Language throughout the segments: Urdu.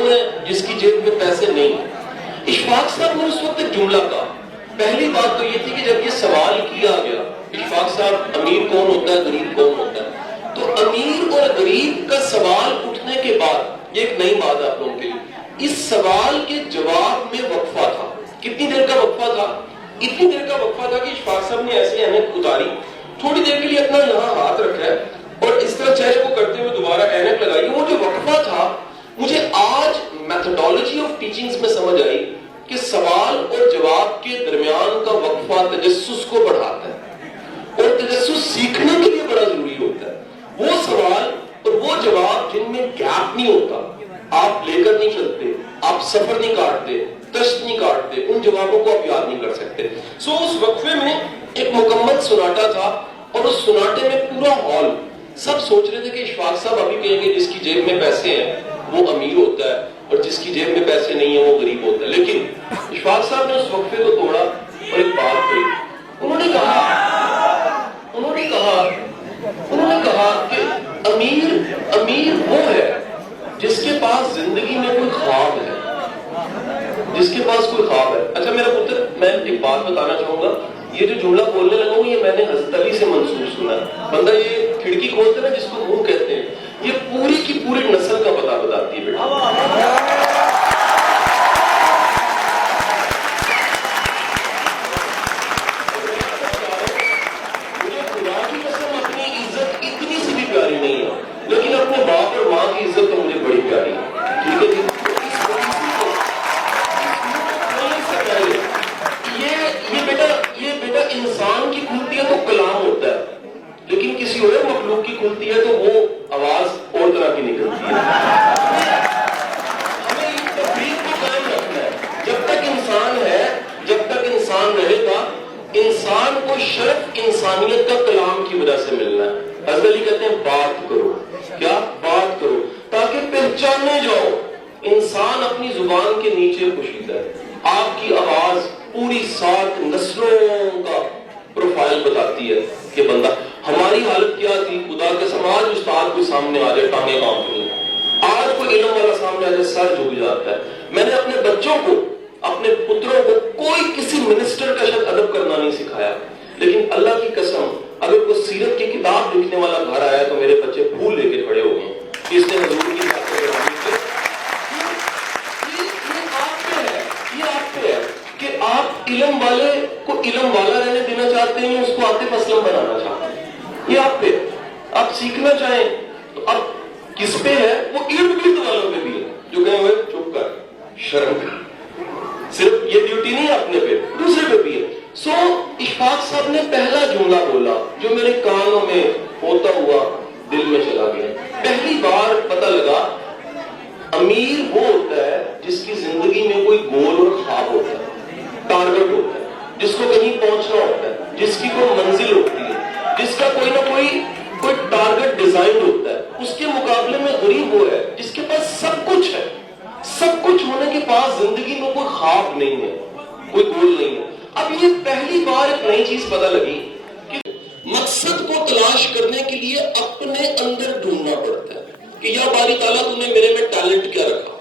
کون ہے جس کی جیب میں پیسے نہیں ہیں؟ اشفاق صاحب نے اس وقت ایک جملہ کہا. پہلی بات تو یہ تھی کہ جب یہ سوال کیا گیا اشفاق صاحب امیر کون ہوتا ہے غریب کون ہوتا ہے، تو امیر اور غریب کا سوال اٹھنے کے بعد یہ ایک نئی بات ہے آپ لوگوں کے لیے، اس سوال کے جواب میں وقفہ تھا. کتنی دیر کا وقفہ تھا؟ اتنی دیر کا وقفہ تھا کہ اشفاق صاحب نے ایسے اینک اتاری، تھوڑی دیر کے لیے اپنا یہاں ہاتھ رکھا ہے اور اس طرح چہرے کو کرتے ہوئے دوبارہ اینک لگائی. وہ جو وقفہ تھا مجھے آج میتھڈالوجی آف ٹیچنگز میں سمجھ آئی کہ سوال اور جواب کے درمیان کا وقفہ تجسس کو بڑھاتا ہے اور تجسس سیکھنے کے لیے بڑا ضروری ہوتا ہے. وہ سوال اور وہ جواب جن میں گیپ نہیں ہوتا، آپ لے کر نہیں چلتے، آپ سفر نہیں کاٹتے، تشت نہیں کاٹتے، ان جوابوں کو آپ یاد نہیں کر سکتے. سو اس وقفے میں ایک مکمل سناٹا تھا اور اس سناٹے میں پورا ہال سب سوچ رہے تھے کہ اشفاق صاحب ابھی کہیں گے جس کی جیب میں پیسے ہیں وہ امیر ہوتا ہے اور جس کی جیب میں پیسے نہیں ہیں وہ غریب ہوتا ہے. لیکن اشفاق صاحب نے اس وقفے کو توڑا اور ایک بات کہی. انہوں نے کہا کہ امیر وہ ہے جس کے پاس زندگی میں کوئی خواب ہے، جس کے پاس کوئی خواب ہے. اچھا میرا پتر، میں ایک بات بتانا چاہوں گا، یہ جو جملہ بولنے لگا ہوں یہ میں نے حضرت علی سے منسوخ سنا ہے. بندہ یہ کھڑکی کھولتے نا جس کو منہ کہتے ہیں، یہ پوری کی پوری نسل کا پتہ بتاتی ہے بیٹا. مجھے خدا کی قسم اپنی عزت اتنی سی بھی پیاری نہیں ہے، لیکن اپنے باپ اور ماں کی عزت تو مجھے بڑی پیاری ہے. ٹھیک ہے جی، یہ بیٹا انسان کی کھلتی ہے تو کلام ہوتا ہے، لیکن کسی اور مخلوق کی کھلتی ہے تو وہ آواز اور طرح کی نکلتی ہے. ہمیں اس تفریق کو قائم رکھنا ہے. جب تک انسان ہے، جب تک انسان رہے گا، انسان کو شرف انسانیت کا کلام کی وجہ سے ملنا ہے. حضرت علی کہتے ہیں بات کرو. کیا بات کرو؟ تاکہ پہچانے جاؤ. انسان اپنی زبان کے نیچے پوشیدہ ہے. آپ کی آواز پوری 7 نسلوں کا پروفائل بتاتی ہے کہ بندہ. ہماری حالت کیا تھی؟ خدا کے سماج استاد کو سامنے آ جائے ٹانگیں کانپتی ہیں. آج کوئی علم والا سامنے آ جائے سر جھک جاتا ہے. میں نے اپنے بچوں کو، اپنے پتروں کو کوئی کسی منسٹر کا شاید ادب کرنا نہیں سکھایا، لیکن اللہ کی قسم اگر کوئی سیرت کی کتاب لکھنے والا گھر آیا تو میرے بچے پھول لے کے کھڑے ہو گئے کہ اس نے حضور کی بات کو گرامی کی. یہ آپ پہ ہے کہ آپ علم والے کو علم والا رہنے دینا چاہتے ہیں، اس کو عاطف اسلم بنانا چاہتے ہیں. یہ آپ پہ، آپ سیکھنا چاہیں تو اب کس پہ ہے؟ وہ ارد گرد والوں پہ بھی ہے جو کہیں ہوئے چپ کر، شرم کر. صرف یہ ڈیوٹی نہیں اپنے پہ، دوسرے پہ بھی ہے. سو اشفاق صاحب نے پہلا جملہ بولا جو میرے کانوں میں ہوتا ہوا دل میں چلا گیا. پہلی بار پتہ لگا امیر وہ ہوتا ہے جس کی زندگی میں کوئی گول اور خواب ہوتا ہے، ٹارگٹ ہوتا ہے، جس کو کہیں پہنچنا ہوتا ہے، جس کی کوئی منزل ہوتی ہے، جس کا کوئی نہ کوئی ٹارگٹ ڈیزائن ہوتا ہے. اس کے مقابلے میں غریب وہ ہے جس کے پاس سب کچھ ہے، سب کچھ ہونے کے پاس زندگی میں کوئی خواب نہیں ہے، کوئی گول نہیں ہے. اب یہ پہلی بار ایک نئی چیز پتہ لگی کہ مقصد کو تلاش کرنے کے لیے اپنے اندر ڈھونڈنا پڑتا ہے کہ یا باری تعالیٰ تو نے میرے میں ٹیلنٹ کیا رکھا،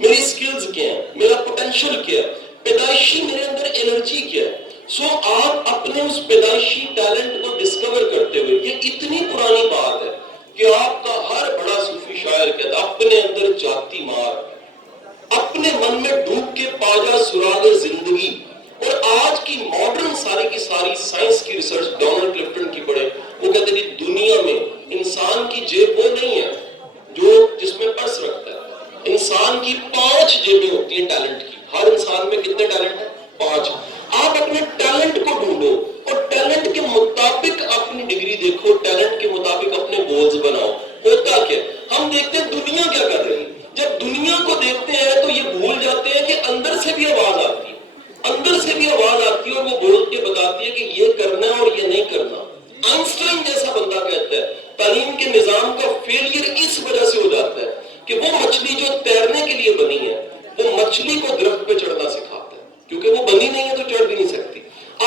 میری سکلز کیا ہیں، میرا پوٹینشل کیا ہے، پیدائشی میرے اندر انرجی کیا ہے. سو آپ اپنے اس پیدائشی ٹیلنٹ کو ڈسکور کرتے ہوئے، یہ اتنی پرانی بات ہے کہ آپ کا ہر بڑا صوفی شاعر کہتا ہے اپنے اندر جاتی مار، اپنے من میں ڈوب کے پا جا سراغ زندگی. اور آج کی ماڈرن ساری کی ساری سائنس کی ریسرچ ڈونلڈ کلفٹن کی پڑھے، وہ کہتے ہیں کہ دنیا میں انسان کی جیب وہ نہیں ہے جو جس میں پرس رکھتا ہے. انسان کی 5 جیبیں ہوتی ہیں ٹیلنٹ کی. ہر انسان میں کتنے ٹیلنٹ ہیں؟ 5. آپ اپنے ٹیلنٹ کو ڈھونڈو اور ٹیلنٹ کے مطابق اپنی ڈگری دیکھو، ٹیلنٹ کے مطابق اپنے گولز بناؤ. ہوتا کیا ہم دیکھتے ہیں دنیا کیا کر رہی ہے. جب دنیا کو دیکھتے ہیں تو یہ بھول جاتے ہیں کہ اندر سے بھی آواز آتی ہے، اندر سے بھی آواز آتی ہے اور وہ بول کے بتاتی ہے کہ یہ کرنا ہے اور یہ نہیں کرنا. آئنسٹائن جیسا بندہ کہتا ہے تعلیم کے نظام کا فیلئر اس وجہ سے ہو جاتا ہے کہ وہ مچھلی جو تیرنے کے لیے بنی ہے وہ مچھلی کو درخت پہ چڑھنا سکھاتا ہے، کیونکہ وہ بنی نہیں ہے تو چڑھ بھی نہیں سکتی.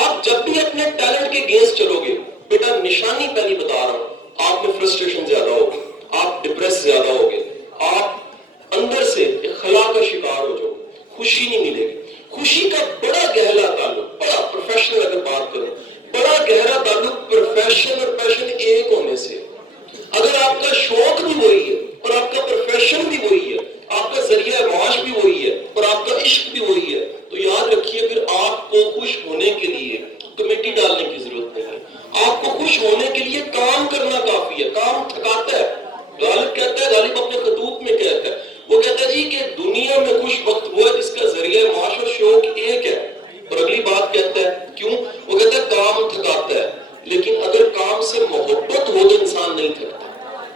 آپ جب بھی اپنے ٹیلنٹ کے اگینسٹ چلو گے، بیٹا نشانی پہلی بتا رہا ہوں، آپ میں فرسٹریشن زیادہ ہوگی، آپ ڈپریس زیادہ ہوگے، آپ اندر سے اخلاق خوشی نہیں ملے گی. خوشی کا بڑا گہرا تعلق, بڑا پروفیشنل اگر بات کروں, بڑا گہرا تعلق پروفیشن اور پیشن ایک ہونے سے. اگر آپ کا شوق بھی وہی ہے اور آپ کا پروفیشن بھی وہی ہے, آپ کا ذریعہ معاش بھی وہی ہے اور آپ کا عشق بھی وہی ہے, تو یاد رکھیے پھر آپ کو خوش ہونے کے لیے کمیٹی ڈالنے کی ضرورت نہیں ہے. آپ کو خوش ہونے کے لیے کام کرنا کافی ہے. کام تھکاتا ہے. غالب کہتا ہے, غالب اپنے خطوط میں کہتا ہے, وہ کہتا ہے جی کہ دنیا میں خوش وقت وہ ہے جس کا ذریعہ معاش اور شوق ایک ہے. اور اگلی بات کہتا ہے کیوں, وہ کہتا ہے کام تھکاتا ہے, لیکن اگر کام سے محبت ہو تو انسان نہیں تھکتا.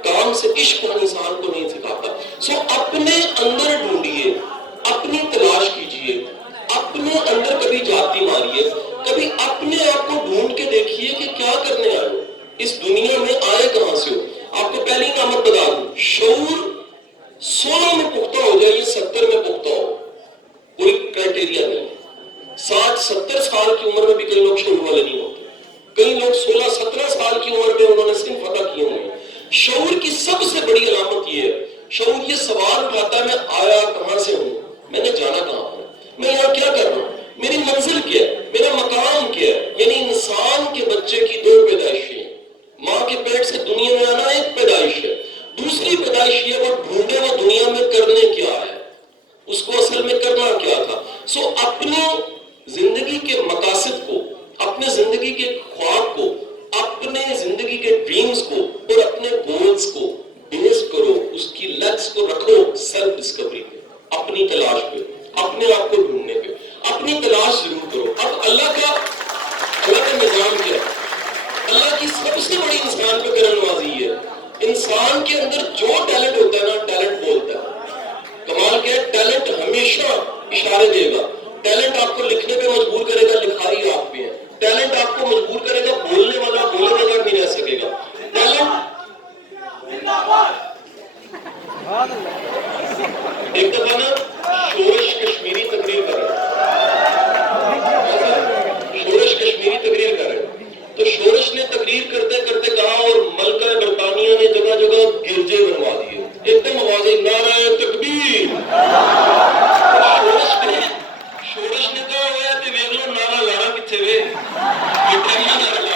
کام سے عشق ہو انسان کو نہیں سکھاتا. سو اپنے اندر ڈھونڈیے, اپنی تلاش کیجئے, اپنے اندر کبھی جاتی ماریے, کبھی اپنے آپ کو ڈھونڈ کے دیکھیے کہ کیا کرنے آئے ہو, اس دنیا میں آئے کہاں سے ہو. آپ کو پہلی نعمت بتا دوں, شعور 16 میں پختہ ہو جائے, یہ 70 میں پختہ ہو, کوئی کرائٹیریا نہیں. 60-70 سال کی عمر میں بھی کئی لوگ شعور والے نہیں ہوتے. کئی لوگ 16-17 سال کی عمر میں انہوں نے صرف فتح کیے ہوئے ہیں. شعور کی سب سے بڑی علامت یہ ہے, شعور یہ سوال اٹھاتا ہے میں آیا کہاں سے ہوں, میں نے جانا کہاں پر, میں یہاں کیا کر رہا ہوں, میری منزل کیا ہے, میرا مقام کیا ہے. یعنی انسان کے بچے کی 2 پیدائشیں ہیں. ماں کے پیٹ سے دنیا میں آنا ایک پیدائش ہے, دوسری پیدائش یہ وہ ڈھونڈے وہ دنیا میں کرنے کیا ہے, اس کو اصل میں کرنا کیا تھا. سو اپنی زندگی کے مقاصد کو, اپنے زندگی کے خواب کو, اپنے زندگی کے ڈریمز کو اور اپنے گولز کو بیس کرو, اس کی لیگز کو رکھو سیلف ڈسکوری پہ, اپنی تلاش پہ, اپنے آپ کو ڈھونڈنے پہ. اپنی تلاش ضرور کرو. اب اللہ کا نظام کیا ہے, اللہ کی سب سے بڑی انسان پہ کرم نوازی ہے. انسان کے اندر جو ٹیلنٹ ہوتا ہے نا, ٹیلنٹ بولتا ہے. کمال کیا ہے, ٹیلنٹ ہمیشہ اشارے دے گا. ٹیلنٹ آپ کو لکھنے پہ مجبور کرے گا, لکھائی آپ پہ ہے. ٹیلنٹ آپ کو مجبور کرے گا, بولنے والا بولے بغیر نہیں رہ سکے گا. ٹیلنٹ ایک دفعہ نا شورش کشمیری تقریر کر رہے شورش کشمیری تقریر کر رہے تو شورش نے تقریر کرتے کرتے کہا اور ملکہ برطانیہ نے جگہ جگہ گرجے بنوا دیے. ایک دم آوازیں نعرہ تکبیر. شورش نے کہا ہوا کہ ویگ لو نعرہ لانا کتنے وے نعرہ لا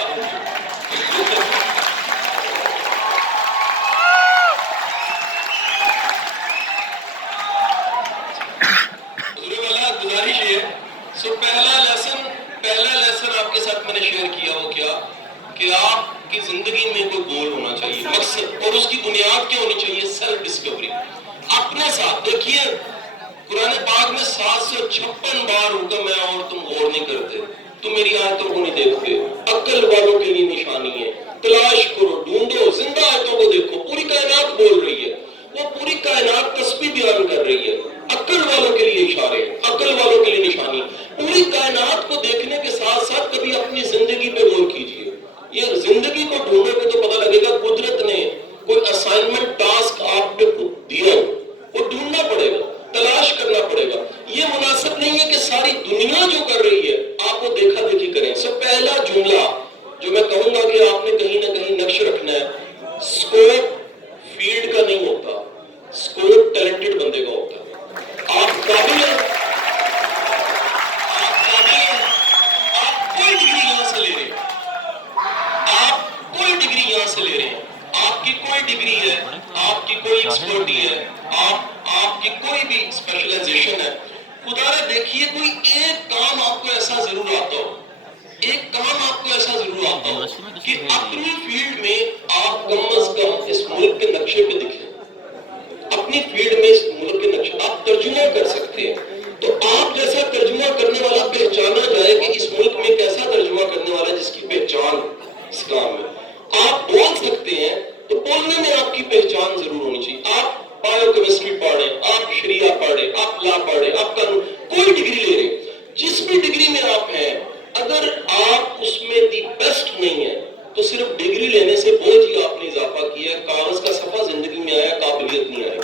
گزارش ہے. سو پہلا لیسن آپ کے ساتھ میں نے شیئر کیا, وہ کیا کہ آپ کی زندگی میں کوئی گول ہونا چاہیے, مقصد, اور اس کی بنیاد کیا ہونی چاہیے, سیلف ڈسکوری. اپنے ساتھ دیکھیے, قرآن پاک میں 756 بار حکم ہے اور تم غور نہیں کرتے, تم میری آیتوں کو نہیں دیکھتے. عقل والوں کے لیے نشانی ہے, تلاش کرو, ڈھونڈو, زندہ آیتوں کو دیکھو. پوری کائنات بول رہی ہے, وہ پوری کائنات تسبیح بیان کر رہی ہے. عقل والوں کے لیے اشارے, عقل والوں کے لیے نشانی. پوری کائنات کو دیکھنے کے ساتھ ساتھ کبھی اپنی زندگی پہ غور کیجیے. یہ زندگی کو ڈھونڈو گے تو پتہ لگے گا قدرت نے کوئی اسائنمنٹ ٹاسک آپ پہ دیا ہو, وہ ڈھونڈنا پڑے گا, تلاش کرنا پڑے گا. یہ مناسب نہیں ہے کہ ساری دنیا جو کر رہی ہے آپ وہ دیکھا دیکھی کریں. سب پہلا جملہ جو میں کہوں گا کہ آپ نے کہیں نہ کہیں نقش رکھنا ہے, سکوپ فیلڈ کا نہیں ہوتا, سکوپ ٹیلنٹڈ بندے کا ہوتا ہے. آپ قابل ہیں, آپ کوئی ڈگری یہاں سے لے رہے ہیں, آپ کوئی ڈگری یہاں سے لے رہے ہیں, آپ کی کوئی ڈگری ہے, آپ کی کوئی ایکسپرٹی ہے, آپ کی کوئی بھی اسپیشلائزیشن ہے. خدا نے دیکھیے کوئی ایک کام آپ کو ایسا ضرور آتا ہو, ایک کام آپ کو ایسا ضرور آتا ہو کہ اپنی فیلڈ میں آپ کم از کم اس ملک کے نقشے پہ دکھیں. اپنی فیلڈ میں اس ملک کے نقشے آپ ترجمہ کر سکتے ہیں. تو آپ جیسا ترجمہ کرنے والا پہچانا جائے کہ اس ملک میں کیسا ترجمہ کرنے والا جس کی پہچان اسلام میں. آپ بول سکتے ہیں تو بولنے میں آپ کی پہچان ضرور ہونی چاہیے. آپ بایو کیمسٹری پڑھیں, آپ شریعہ پڑھیں, آپ لا پڑھیں, آپ قانون, کوئی ڈگری لے رہے, جس بھی ڈگری میں آپ ہیں, اگر آپ اس میں دی بیسٹ نہیں ہیں تو صرف ڈگری لینے سے بوجھ ہی آپ نے اضافہ کیا ہے. کاغذ کا صفحہ زندگی میں آیا, قابلیت نہیں آئی.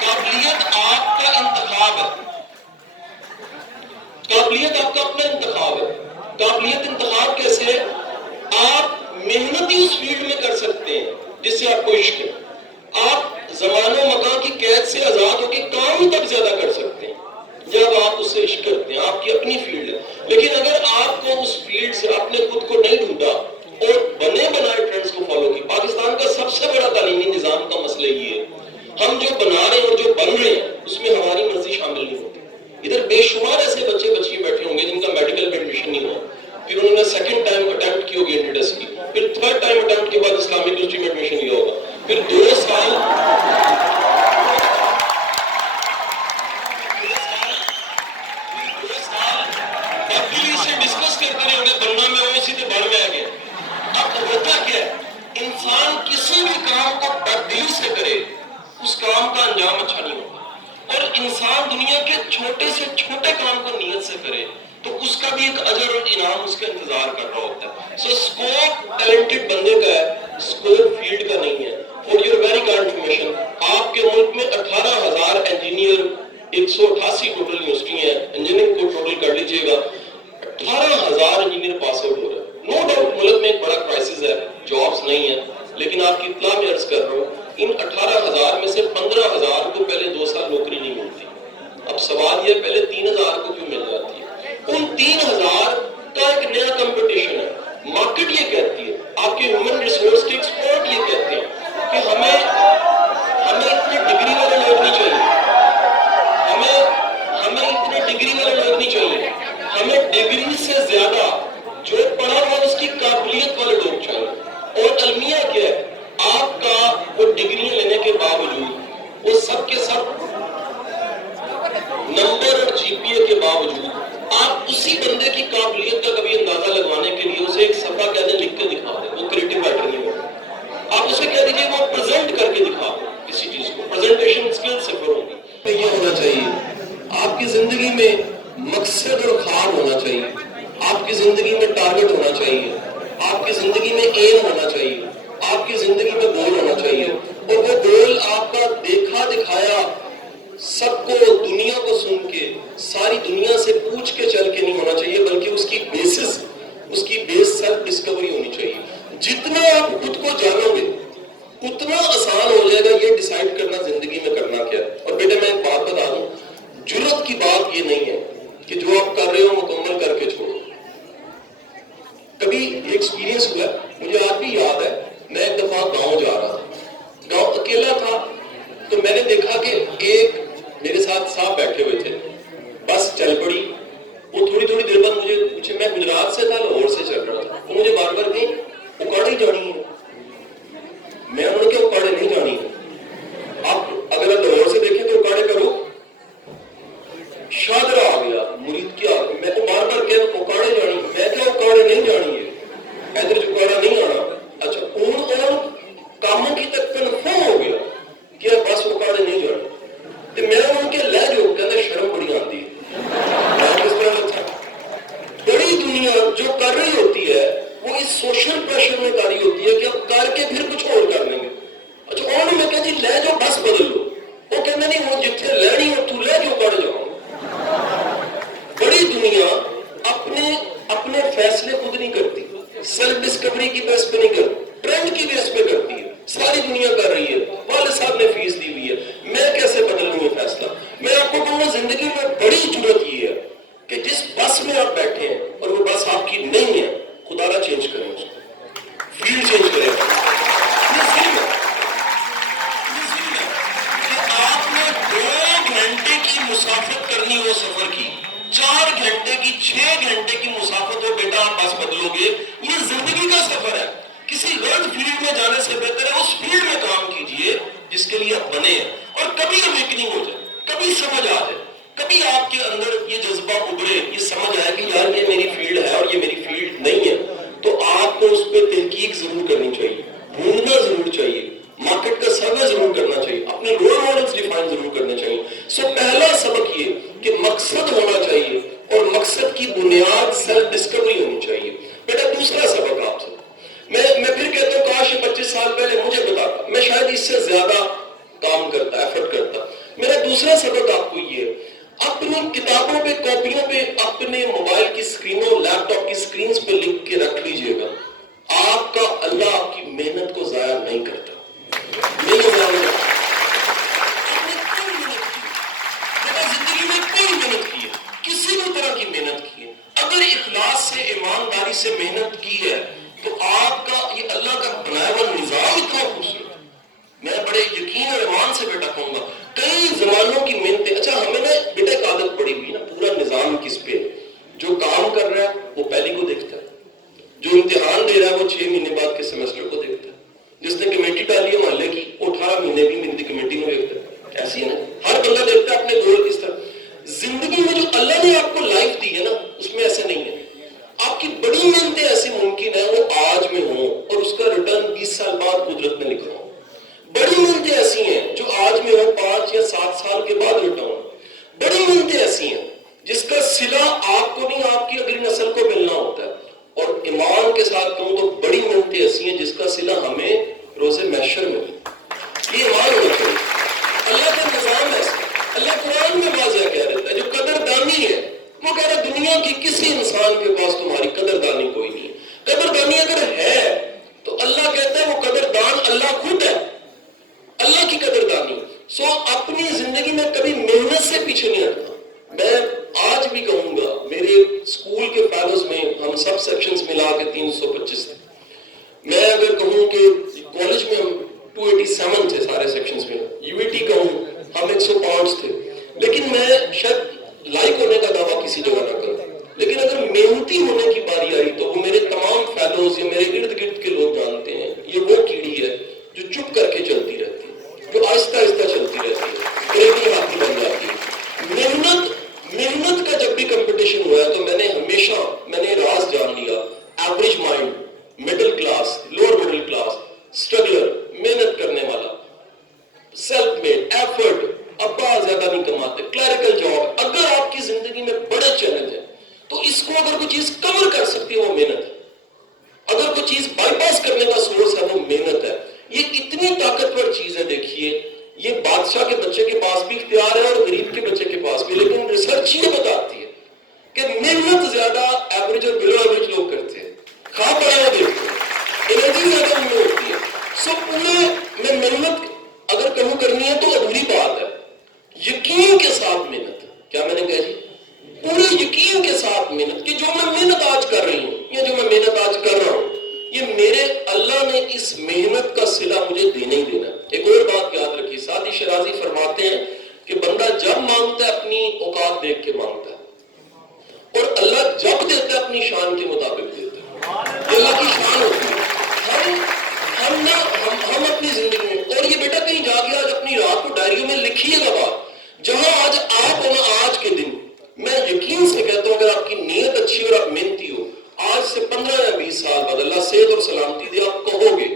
قابلیت آپ کا انتخاب ہے, قابلیت آپ کا اپنا انتخاب ہے. قابلیت انتخاب کیسے ہے؟ آپ محنت ہی اس فیلڈ میں کر سکتے ہیں جس سے آپ کو عشق ہے. آپ زمان و مکان کی قید سے آزاد ہو کے کام تک زیادہ کر سکتے ہیں جب آپ اس سے عشق کرتے ہیں. آپ کی اپنی فیلڈ ہے. لیکن اگر آپ کو اس فیلڈ سے آپ نے خود کو نہیں ڈھونڈا اور بنے بنائے ٹرینڈز کو فالو کی. پاکستان کا سب سے بڑا تعلیمی نظام کا مسئلہ یہ ہے, ہم جو بنا رہے ہیں اور جو بن رہے ہیں اس میں ہماری مرضی شامل نہیں ہوتی. ادھر بے شمار ایسے بچے بچیاں بیٹھے ہوں گے جن کا میڈیکل میں ایڈمیشن نہیں ہوا, پھر انہوں نے سیکنڈ ٹائم اٹیمپٹ کی ہوگی انٹرس کی, پھر تھرڈ ٹائم اٹیمپٹ کے بعد اسلامک یونیورسٹی میں ایڈمیشن لیا ہوگا, پھر 2 سال ڈسکس کرتے رہے ہوں گے بننا میں وہ سیدھے بڑھ میں آ گیا. اب ہوتا کیا ہے, انسان کسی بھی کام کو بددلی سے کرے اس کام کا انجام اچھا نہیں ہوتا, اور انسان دنیا کے چھوٹے سے چھوٹے کام کو نیت سے کرے تو اس کا بھی ایک اجر اور انعام اس کا انتظار کر رہا ہوتا ہے. سو اسکوپ ٹیلنٹڈ بندے کا ہے, اسکوپ فیلڈ کا نہیں ہے. For your very kind information, آپ کے ملک میں 18,000 انجینئر, 188 ٹوٹل یونیورسٹی ہیں, انجینئرنگ کو ٹوٹل کر لیجئے گا, 18,000 انجینئر پاس آؤٹ ہو رہے ہیں. نو ڈاؤٹ ملک میں ایک بڑا کرائسس ہے, جابس نہیں ہیں, لیکن آپ کی اطلاع میں عرض کر رہا ہوں ان 18,000 میں سے 15,000 کو پہلے 2 سال نوکری نہیں ملتی. اب سوال یہ پہلے 3,000 کو کیوں مل جاتی ہے؟ ان 3,000 کا ایک نیا کمپٹیشن ہے. مارکیٹ یہ کہتی ہے, آپ کے ہیومن ریسورس کے ایکسپرٹ یہ کہتے ہیں کہ ہمیں اتنے ڈگری والے لوگ نہیں چاہیے, ہمیں اتنے ڈگری والے لوگ نہیں چاہیے, ہمیں ڈگری سے زیادہ جو پڑھا ہوا اس کی قابلیت والے لوگ چاہیے. اور المیہ کیا ہے, آپ کا وہ ڈگریاں لینے کے باوجود وہ سب کے سب نمبر اور جی پی اے کے باوجود آپ اسی بندے کی قابلیت کا کبھی اندازہ لگوانے کے لیے اسے ایک صفحہ کہہ دیں لکھ کے دکھا دیں, وہ کریٹو رائٹر نہیں ہوگا. آپ اسے کہہ دیجیے وہ پریزنٹ کر کے دکھا دیں کسی چیز کو, پریزنٹیشن اسکل صفر ہوگی. یہ ہونا چاہیے آپ کی زندگی میں مقصد اور خواب ہونا چاہیے, آپ کی زندگی میں ٹارگٹ ہونا چاہیے, آپ کی زندگی میں ایم ہونا چاہیے, آپ کی زندگی میں گول ہونا چاہیے. اور وہ گول آپ کا دیکھا دکھایا سب کو دنیا کو سن کے ساری دنیا سے پوچھ کے چل کے نہیں ہونا چاہیے, بلکہ اس کی بیس سیلف ڈسکوری ہونی چاہیے. جتنا آپ خود کو جانو گے اتنا آسان ہو جائے گا یہ ڈیسائیڈ کرنا زندگی میں کرنا کیا ہے. اور بیٹے میں ایک بات بتا دوں, جرت کی بات یہ نہیں ہے کہ جو آپ کر رہے ہو مکمل کر کے چھوڑو. کبھی ایکسپیرینس ہوا, مجھے آج بھی یاد ہے, میں ایک دفعہ گاؤں جا رہا تھا, گاؤں اکیلا تھا, تو میں نے دیکھا کہ ایک میرے ساتھ صاحب بیٹھے ہوئے تھے, بس چل پڑی. وہ تھوڑی دیر بعد مجھے پوچھے, میں گجرات سے تھا, لاہور سے چل رہا تھا, وہ مجھے بار بار کہیں اکاڑی جانی ہے. میں انہوں نے کہ اکاڑے نہیں جانی ہے, آپ اگر آپ لاہور سے دیکھیں تو اکاڑے کرو. شادرہ آ گیا, مرید کیا, میں کو بار بار کہہ اکاڑے جانی, میں کیا اکاڑے نہیں جانی ہے, ادھر اکاڑا نہیں آنا. اچھا ان کاموں کی تک کنفرم ہو گیا کہ بس اکاڑے نہیں جانے. تو میں ان کے لے جو کہتے شرم بڑی آتی ہے, کس طرح تھا. بڑی دنیا جو کر رہی ہوتی ہے وہ اس سوشل پریشر میں کر رہی ہوتی ہے کہ اب کر کے پھر کچھ اور کر لیں گے. اچھا انہوں نے کہا جی لے جاؤ بس بدل لو, وہ کہتے نہیں وہ جتنے لینی ہو تو لے جو اکاڑے جاؤ. بڑی دنیا اپنے فیصلے خود نہیں کرتی, سیلف ڈسکوری کی بیس پہ نہیں کرتی, ٹرینڈ کی بیس پہ کرتی ہے. ساری دنیا کر رہی ہے, والد صاحب نے فیس دی ہوئی ہے, میں کیسے بدل لوں یہ فیصلہ. میں آپ کو کہوں گا زندگی میں بڑی ضرورت یہ ہے کہ جس بس میں آپ بیٹھے ہیں اور وہ بس آپ کی نہیں ہے, خدا را چینج کریں, اس کو فیلڈ چینج کریں. آپ نے 2 گھنٹے کی مسافت کرنی ہو سفر کی, 4 گھنٹے کی 6 گھنٹے کی مسافت ہو, بیٹا آپ بس بدلو گے. یہ زندگی کا سفر ہے. کسی غلط فیلڈ میں جانے سے بہتر ہے اس فیلڈ میں کام کیجئے جس کے لیے آپ بنے ہیں. اور کبھی اویکننگ ہو جائے, کبھی سمجھ آ جائے, کبھی آپ کے اندر یہ جذبہ ابھرے, یہ سمجھ آئے کہ یار یہ میری فیلڈ ہے اور یہ میری فیلڈ نہیں ہے, تو آپ کو اس پہ تحقیق ضرور کرنی چاہیے, ڈھونڈنا ضرور چاہیے, مارکیٹ کا سروے ضرور کرنا چاہیے, اپنے رول ماڈلز ڈیفائن ضرور کرنے چاہیے. سو پہلا سبق یہ کہ مقصد ہونا چاہیے اور مقصد کی بنیاد سیلف ڈسکوری ہونی چاہیے. بیٹا دوسرا سبق آپ سے میں پھر کہتا ہوں کاش 25 سال پہلے مجھے بتاتا, میں شاید اس سے زیادہ کام کرتا, ایفرٹ کرتا. میرا دوسرا سبق آپ کو یہ ہے, اپنی کتابوں پہ, کاپیوں پہ, اپنے موبائل کی اسکرینوں, لیپ ٹاپ کی اسکرینز پہ لکھ کے رکھ لیجئے گا, آپ کا اللہ آپ کی محنت کو ضائع نہیں کرتا. نہیں ہوگا, بڑے یقین اور ایمان سے بیٹا کہوں گا کئی زمانوں کی محنتیں. اچھا ہمیں نا بیٹا ایک عادت پڑی ہوئی نا پورا نظام کس پہ, جو کام کر رہا ہے وہ پہلی کو دیکھتا ہے, جو امتحان دے رہا ہے وہ 6 مہینے بعد کے سیمسٹر کو دیکھتا ہے, جس نے کمیٹی ڈالی ہے محلے کی وہ 18 مہینے کی مہندی کمیٹی میں دیکھتا ہے. ایسی ہے نا, ہر بندہ دیکھتا ہے اپنے گول کس طرح. زندگی میں جو اللہ نے آپ کو لائف دی ہے نا اس میں ایسا نہیں ہے. آپ کی بڑی محنتیں ایسی ممکن ہے وہ آج میں ہوں اور اس کا ریٹرن 20 سال بعد قدرت میں لکھا ہو. بڑی محنتیں ایسی ہیں جو آج میں ہوں 5 یا 7 سال کے بعد لٹا ہوں. بڑی محنتیں ایسی ہیں جس کا صلہ آپ کو نہیں آپ کی اگلی نسل کو ملنا ہوتا ہے. اور ایمان کے ساتھ کہوں تو بڑی محنتیں ایسی ہیں جس کا صلہ ہمیں روز محشر میں ملے. یہ ایمان ہونا چاہیے. اللہ کا نظام ایسا, اللہ قرآن میں واضح کہہ دیتا ہے جو قدردانی ہے وہ کہہ رہا ہے دنیا کی کسی انسان کے پاس تمہاری قدردانی کوئی نہیں ہے. قدردانی اگر ہے تو اللہ کہتا ہے وہ قدردان اللہ خود ہے, اللہ کی قدردانی. سو اپنی زندگی میں کبھی محنت سے پیچھے نہیں ہٹنا. میں آج بھی کہوں گا میرے اسکول کے فیلوز میں ہم سب سیکشنز ملا کے 325 تھے. میں اگر کہوں کہ کالج میں ہم 287 تھے سارے سیکشنز میں, یو ای ٹی کہوں ہم 105 تھے. لیکن میں شاید لائق ہونے کا دعویٰ کسی جگہ نہ کروں, لیکن اگر محنتی ہونے کی باری آئی تو وہ میرے تمام فیلوز یا میرے ارد گرد کے لوگ جانتے ہیں یہ وہ کیڑی ہے جو چپ کر کے چلتی رہتی ہے, جو آہستہ آہستہ چلتی رہتی ہے, ایک ہی ہاتھی بن جاتی ہے. محنت کا جب بھی کمپٹیشن ہوا ہے تو میں نے راز جان لیا. Average mind, middle class, lower middle class, struggler, محنت کرنے والا, سیلف میڈ, ایفرٹ, ابا زیادہ نہیں کماتے, کلریکل جاب. اگر آپ کی زندگی میں بڑے چیلنج ہیں تو اس کو اگر کوئی چیز کور کر سکتی ہے وہ محنت ہے. اگر کوئی چیز بائی پاس کرنے کا سورس ہے وہ محنت ہے. یہ اتنی طاقتور چیز ہے. دیکھیے یہ بادشاہ کے بچے کے پاس بھی اختیار ہے اور غریب کے بچے کے پاس بھی, لیکن ریسرچ یہ بتاتی ہے کہ محنت زیادہ ایوریج اور بلو ایوریج لوگ کرتے ہیں, کھا پڑا دیکھتے ہیں, انرجی زیادہ ان میں ہوتی ہے. سو پورے میں محنت اگر کہوں کرنی ہے تو ادھوری بات ہے. یقین کے ساتھ محنت, کیا میں نے کہا جی, پورے یقین کے ساتھ محنت کہ جو میں محنت آج کر رہی ہوں یا جو میں محنت آج کر رہا ہوں یہ میرے اللہ نے اس محنت کا صلہ مجھے دینا ہی دینا. ایک اور بات یاد رکھیے, سعدی شرازی فرماتے ہیں کہ بندہ جب مانگتا ہے اپنی اوقات دیکھ کے مانگتا ہے اور اللہ جب دیتا ہے اپنی شان کے مطابق دیتا ہے. یہ اللہ کی شان ہوتی ہے. ہم اپنی زندگی میں, اور یہ بیٹا کہیں جا کے آج اپنی رات کو ڈائریوں میں لکھیے گا بات, جہاں آج آپ ہو نا آج کے دن, میں یقین سے کہتا ہوں اگر آپ کی نیت اچھی اور آپ محنتی ہو, آج سے 15 یا 20 سال بعد اللہ صحت اور سلامتی دے آپ کہو گے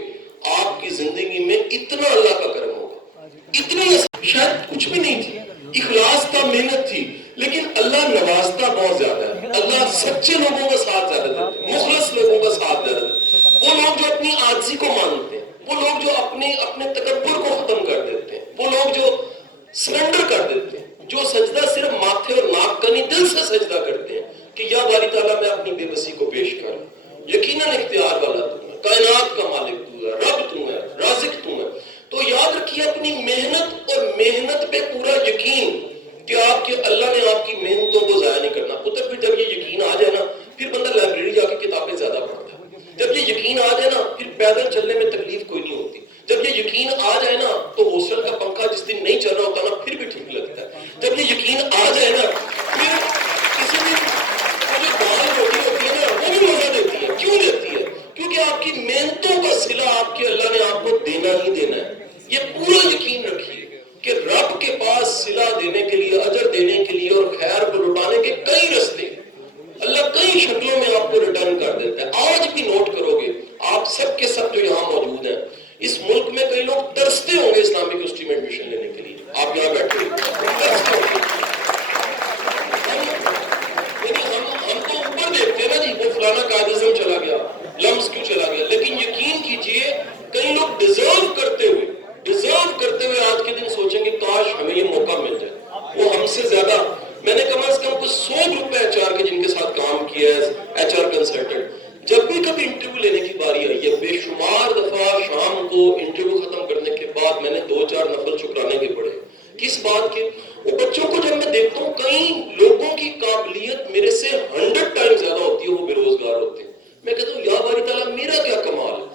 آپ کی زندگی میں اتنا اللہ کا کرم ہوگا. اتنی شاید کچھ بھی نہیں تھی, اخلاص تھا, محنت تھی, لیکن اللہ نوازتا بہت زیادہ ہے. اللہ سچے لوگوں کا ساتھ زیادہ دیتا ہے, مخلص لوگوں کا ساتھ زیادہ دیتا ہے. وہ لوگ جو اپنی عاجزی کو مانتے ہیں, وہ لوگ جو اپنے تکبر کو ختم کر دیتے ہیں, وہ لوگ جو سرنڈر کر دیتے ہیں, جو سجدہ صرف ماتھے اور ناک کا نہیں دل سے سجدہ کرتے ہیں کہ یا باری تعالیٰ میں اپنی بے بسی کو پیش کروں. یقیناً اختیار والا تو ہے, کائنات کا مالک تو ہے, رب تو ہے, رازق تو ہے. تو یاد رکھیے اپنی محنت اور محنت پہ پورا یقین کہ آپ کے اللہ نے آپ کی محنتوں کو ضائع نہیں کرنا. پتر پھر جب یہ یقین آ جائے نا پھر بندہ لائبریری جا کے کتابیں زیادہ پڑھتا ہے. جب یہ یقین آ جائے نا پھر پیدل چلنے میں تکلیف کوئی نہیں ہوتی. جب یہ یقین آ جائے نا تو ہاسٹل کا پنکھا جس دن نہیں چل رہا ہوتا نا پھر بھی ٹھیک لگتا ہے. جب یہ یقین آ جائے نا پھر کسی بھی جو دال روٹی ہوتی ہے نا وہ بھی مزہ دیتی ہے. کیوں دیتی ہے؟ کیونکہ آپ کی محنتوں کا صلہ آپ کے اللہ نے آپ کو دینا ہی دینا ہے. یہ پورا یقین رکھیے کہ رب کے پاس صلہ دینے کے لیے, اجر دینے کے لیے اور خیر کو لٹانے کے کئی رستے, اللہ کئی شکلوں میں آپ کو ریٹرن کر دیتا ہے. آج بھی نوٹ کرو گے آپ سب کے سب جو یہاں موجود ہیں, اس ملک میں کئی لوگ ترستے ہوں گے اسلامک یونیورسٹی میں ایڈمیشن لینے کے لیے. آپ یہاں بیٹھے ترستے ہوں گے. ہم تو اوپر دیکھتے ہیں نا جی وہ فلانا قائد اعظم چلا گیا, لمس کیوں چلا گیا, لیکن یقین کیجئے کئی لوگ ڈیزرو کرتے ہوئے آج کے دن سوچیں گے کاش ہمیں یہ موقع مل جائے. وہ ہم سے زیادہ, میں نے کم از کم کچھ 100 گروپ ایچ آر کے جن کے ساتھ کام کیا ہے ایچ آر کنسلٹنٹ, جب بھی کبھی انٹرویو لینے کی باری آئی ہے بے شمار دفعہ شام کو انٹرویو ختم کرنے کے بعد میں نے 2-4 نفل شکرانے کے پڑے. کس بات کے؟ وہ بچوں کو جب میں دیکھتا ہوں کئی لوگوں کی قابلیت میرے سے 100 ٹائم زیادہ ہوتی ہے, وہ بے روزگار ہوتے ہیں. میں کہتا ہوں یا باری تعالیٰ میرا کیا کمال ہے,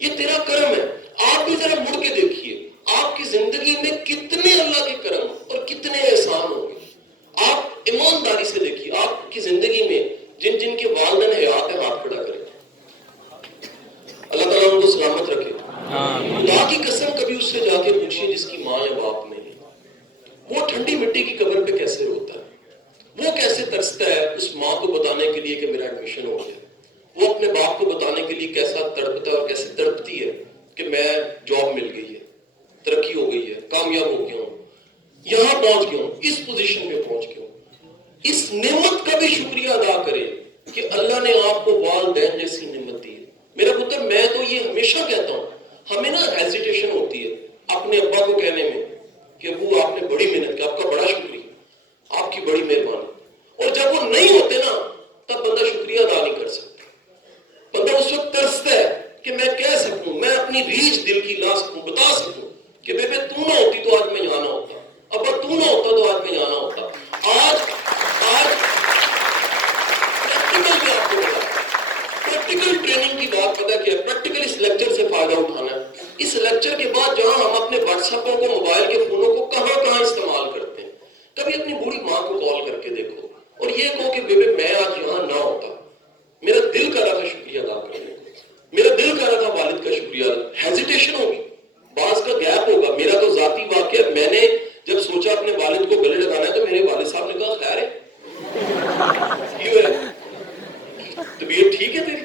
یہ تیرا کرم ہے. آپ بھی ذرا مڑ کے دیکھیے, آپ کی زندگی میں کتنے اللہ کے کرم اور کتنے احسان ہوں گے. آپ ایمانداری سے دیکھیے آپ کی زندگی میں جن جن کے والدین حیات ہیں ہاتھ کھڑا کریں. اللہ تعالیٰ ان کو سلامت رکھے. خدا کی قسم کبھی اس سے جا کے پوچھیے جس کی ماں یا باپ نہیں ہے, وہ ٹھنڈی مٹی کی قبر پہ کیسے روتا ہے, وہ کیسے ترستا ہے اس ماں کو بتانے کے لیے کہ میرا ایڈمیشن ہو گیا, وہ اپنے باپ کو بتانے کے لیے کیسا تڑپتا ہے اور کیسے تڑپتی ہے کہ میں جاب مل گئی ہے, ترقی ہو گئی ہے, کامیاب ہو گیا ہوں, یہاں پہنچ گیا ہوں, اس پوزیشن پہ پہنچ گیا ہوں. اس نعمت کا بھی شکریہ ادا کرے کہ اللہ نے آپ کو والدین جیسی نعمت دی ہے. میرا پتر میں تو یہ ہمیشہ کہتا ہوں, ہمیں نا ہیزیٹیشن ہوتی ہے اپنے ابا کو کہنے میں کہ ابو آپ نے بڑی محنت کی, آپ کا بڑا شکریہ, آپ کی بڑی مہربانی. اور جب وہ نہیں ہوتے نا تب بندہ شکریہ ادا نہیں کر سکتا. بندہ اس وقت ترستا ہے کہ میں کہہ سکوں, میں اپنی ریچ دل کی لا سکوں, بتا سکوں کہ بیبے تو نہ ہوتی تو آج میں یہاں نہ ہوتا, ابا تو نہ ہوتا تو آج میں یہاں نہ ہوتا. آج پریکٹیکل بھی آپ کو بتا, پریکٹیکل ٹریننگ کی بات پتا کیا ہے, پریکٹیکل اس لیکچر سے فائدہ اٹھانا ہے. اس لیکچر کے بعد جہاں ہم اپنے واٹس ایپوں کو, موبائل کے فونوں کو کہاں کہاں استعمال کرتے ہیں, کبھی اپنی بوڑھی ماں کو کال کر کے دیکھو اور یہ کہو کہ بیبے میں آج یہاں نہ ہوتا, میرا دل کر رہا تھا شکریہ ادا کرنے کو, میرا دل کر رہا تھا والد کا شکریہ ادا. ہیزیٹیشن ہوگی, بعض کا گیپ ہوگا. میرا تو ذاتی واقعہ, میں نے جب سوچا اپنے والد کو گلے لگانا ہے تو میرے والد صاحب نے کہا خیر ہے, کیوں ہے, طبیعت ٹھیک ہے تیری؟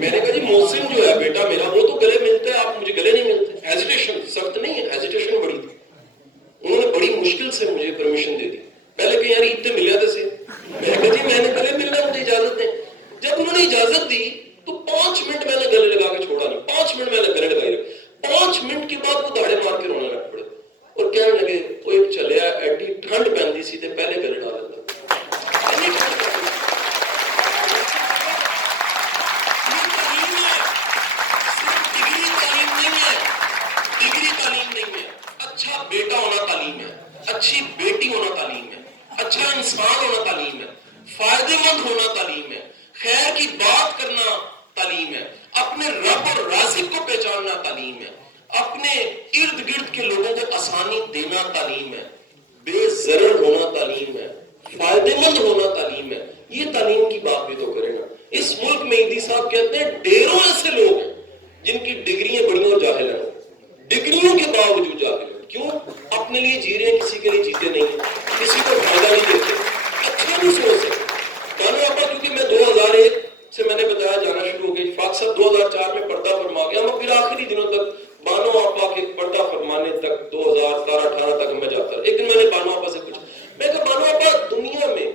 میں نے کہا جی محسن جو ہے بیٹا میرا وہ تو گلے ملتا ہے, آپ مجھے گلے نہیں ملتے. ہیزیٹیشن سخت نہیں ہے, ہیزیٹیشن بڑی تھی. انہوں نے بڑی مشکل سے مجھے پرمیشن دے دی. پہلے کہ یار عید تے ملیا تھے سے, میں کہا جی میں نے گلے ملنا, مجھے اجازت دیں. جب انہوں نے اجازت دی تو 5 منٹ میں نے گلے لگا کے چھوڑا نہیں, 5 منٹ میں نے گلے لگائی رکھے. 5 منٹ کے بعد وہ داڑے مار کے رونے لگ پڑے اور کہنے لگے وہ ایک چلیا ایڈی ٹھنڈ پہنتی سی تے پہلے گلے ڈال دیتا. اچھا بیٹا ہونا تعلیم ہے, اچھی بیٹی ہونا تعلیم ہے, اچھا انسان ہونا تعلیم ہے, فائدے مند ہونا تعلیم ہے, خیر کی بات کرنا تعلیم ہے, اپنے رب اور رازق کو پہچاننا تعلیم ہے, اپنے ارد گرد کے لوگوں کو آسانی دینا تعلیم ہے, بے ضرر ہونا تعلیم ہے, فائدے مند ہونا تعلیم ہے. یہ تعلیم کی بات بھی تو کرے نا. اس ملک میں ایدی صاحب کہتے ہیں ڈھیروں ایسے لوگ ہیں جن کی ڈگریاں بڑی اور جاہل ہیں, ڈگریوں کے باوجود جاہل ہیں. کیوں؟ اپنے لیے جی رہے ہیں, کسی کے لیے جیتے نہیں ہیں, کسی کو فائدہ نہیں دیتے, اچھا نہیں سوچ سکتے. بانو آپا کیونکہ میں 2001 سے میں نے بتایا جانا شروع ہو گئی, اتفاق صاحب 2004 میں پردہ فرما گیا. میں پھر آخری دنوں تک بانو آپا کے پردہ فرمانے تک 2017-18 تک میں جاتا رہا. ایک دن میں نے بانو آپا سے پوچھا, میں کہا بانو آپا دنیا میں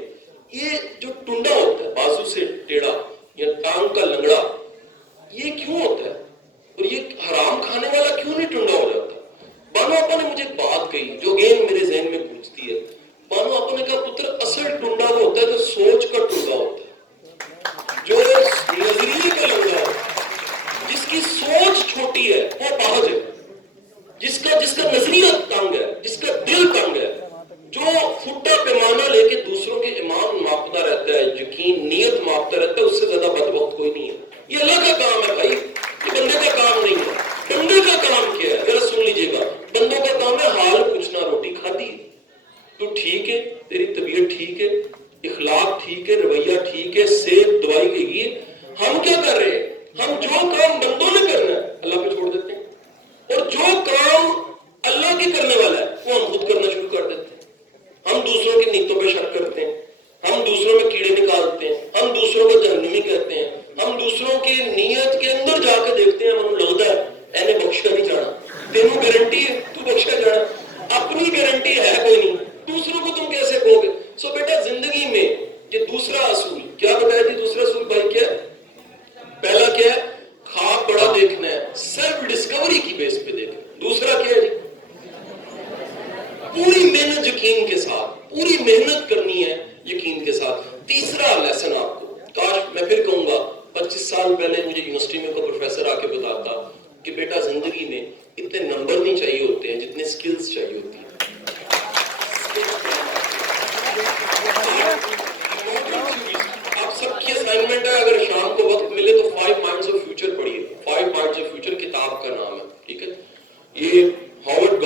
یہ جو ٹنڈا ہوتا ہے بازو سے ٹیڑھا یا ٹانگ کا لنگڑا, یہ کیوں ہوتا ہے اور یہ حرام کھانے والا کیوں نہیں ٹنڈا ہو جاتا؟ بانو آپا نے مجھے ایک بات کہی جو اگین میرے ذہن میں گونجتی ہے. بانو آپا نے کہا پتر اصل ٹنڈا وہ ہوتا ہے جو سوچ کا ٹنڈا ہوتا ہے, جو نظریے کا لنگڑا ہوتا ہے, جس کی سوچ چھوٹی ہے وہ پاہج ہے, جس کا نظریہ تنگ ہے, جس کا دل تنگ ہے, جو فٹا پیمانہ لے کے دوسروں کے ایمان ماپتا رہتا ہے, یقین نیت ماپتا رہتا ہے, اس سے زیادہ بدبخت کوئی نہیں ہے. یہ اللہ کا کام ہے بھائی, یہ بندے کا کام نہیں ہے. بندے کا کام کیا ہے ذرا سن لیجئے گا, بندوں کا کام ہے حال پوچھنا, روٹی کھادی, تو ٹھیک ہے, تیری طبیعت ٹھیک ہے, اخلاق ٹھیک ہے, رویہ ٹھیک ہے, صحت دوائی گئی ہے. ہم کیا کر رہے ہیں, ہم جو کام بندوں نے کرنا ہے اللہ پہ چھوڑ دیتے ہیں, اور جو کام اللہ کے کرنے والا ہے وہ ہم خود کرنا شروع کر دیتے ہیں. ہم دوسروں کی نیتوں پہ شک کرتے ہیں, ہم دوسروں میں کیڑے نکالتے ہیں, ہم دوسروں کو جہنمی کہتے ہیں, ہم دوسروں کی نیت کے اندر جا کے دیکھتے ہیں, ہمیں لگتا ہے اینے بخشا نہیں جانا, تینوں گارنٹی ہے تو بخشا جانا, اپنی گارنٹی ہے کوئی نہیں, دوسروں کو تم کیسے کہو گے؟ سو بیٹا زندگی میں یہ دوسرا اصول کیا بتایا جی, دوسرا اصول بھائی کیا ہے؟ پہلا کیا ہے, خواب بڑا دیکھنا ہے, سیلف ڈسکوری کی بیس پہ دیکھنا. دوسرا کیا ہے جی, پوری محنت یقین کے ساتھ, پوری محنت کرنی ہے یقین کے ساتھ. تیسرا لیسن آپ کو, کاش میں پھر کہوں گا 25 سال پہلے مجھے یونیورسٹی میں کوئی پروفیسر آ کے بتاتا کہ بیٹا زندگی میں اتنے نمبر نہیں چاہیے ہوتے ہیں جتنے سکلز چاہیے ہوتی ہیں. آپ سب کی اسائنمنٹ ہے, اگر شام کو وقت ملے تو 5 مائنڈز آف فیوچر پڑھیے. 5 مائنڈز آف فیوچر کتاب کا نام ہے, ٹھیک ہے. یہ ہاورڈ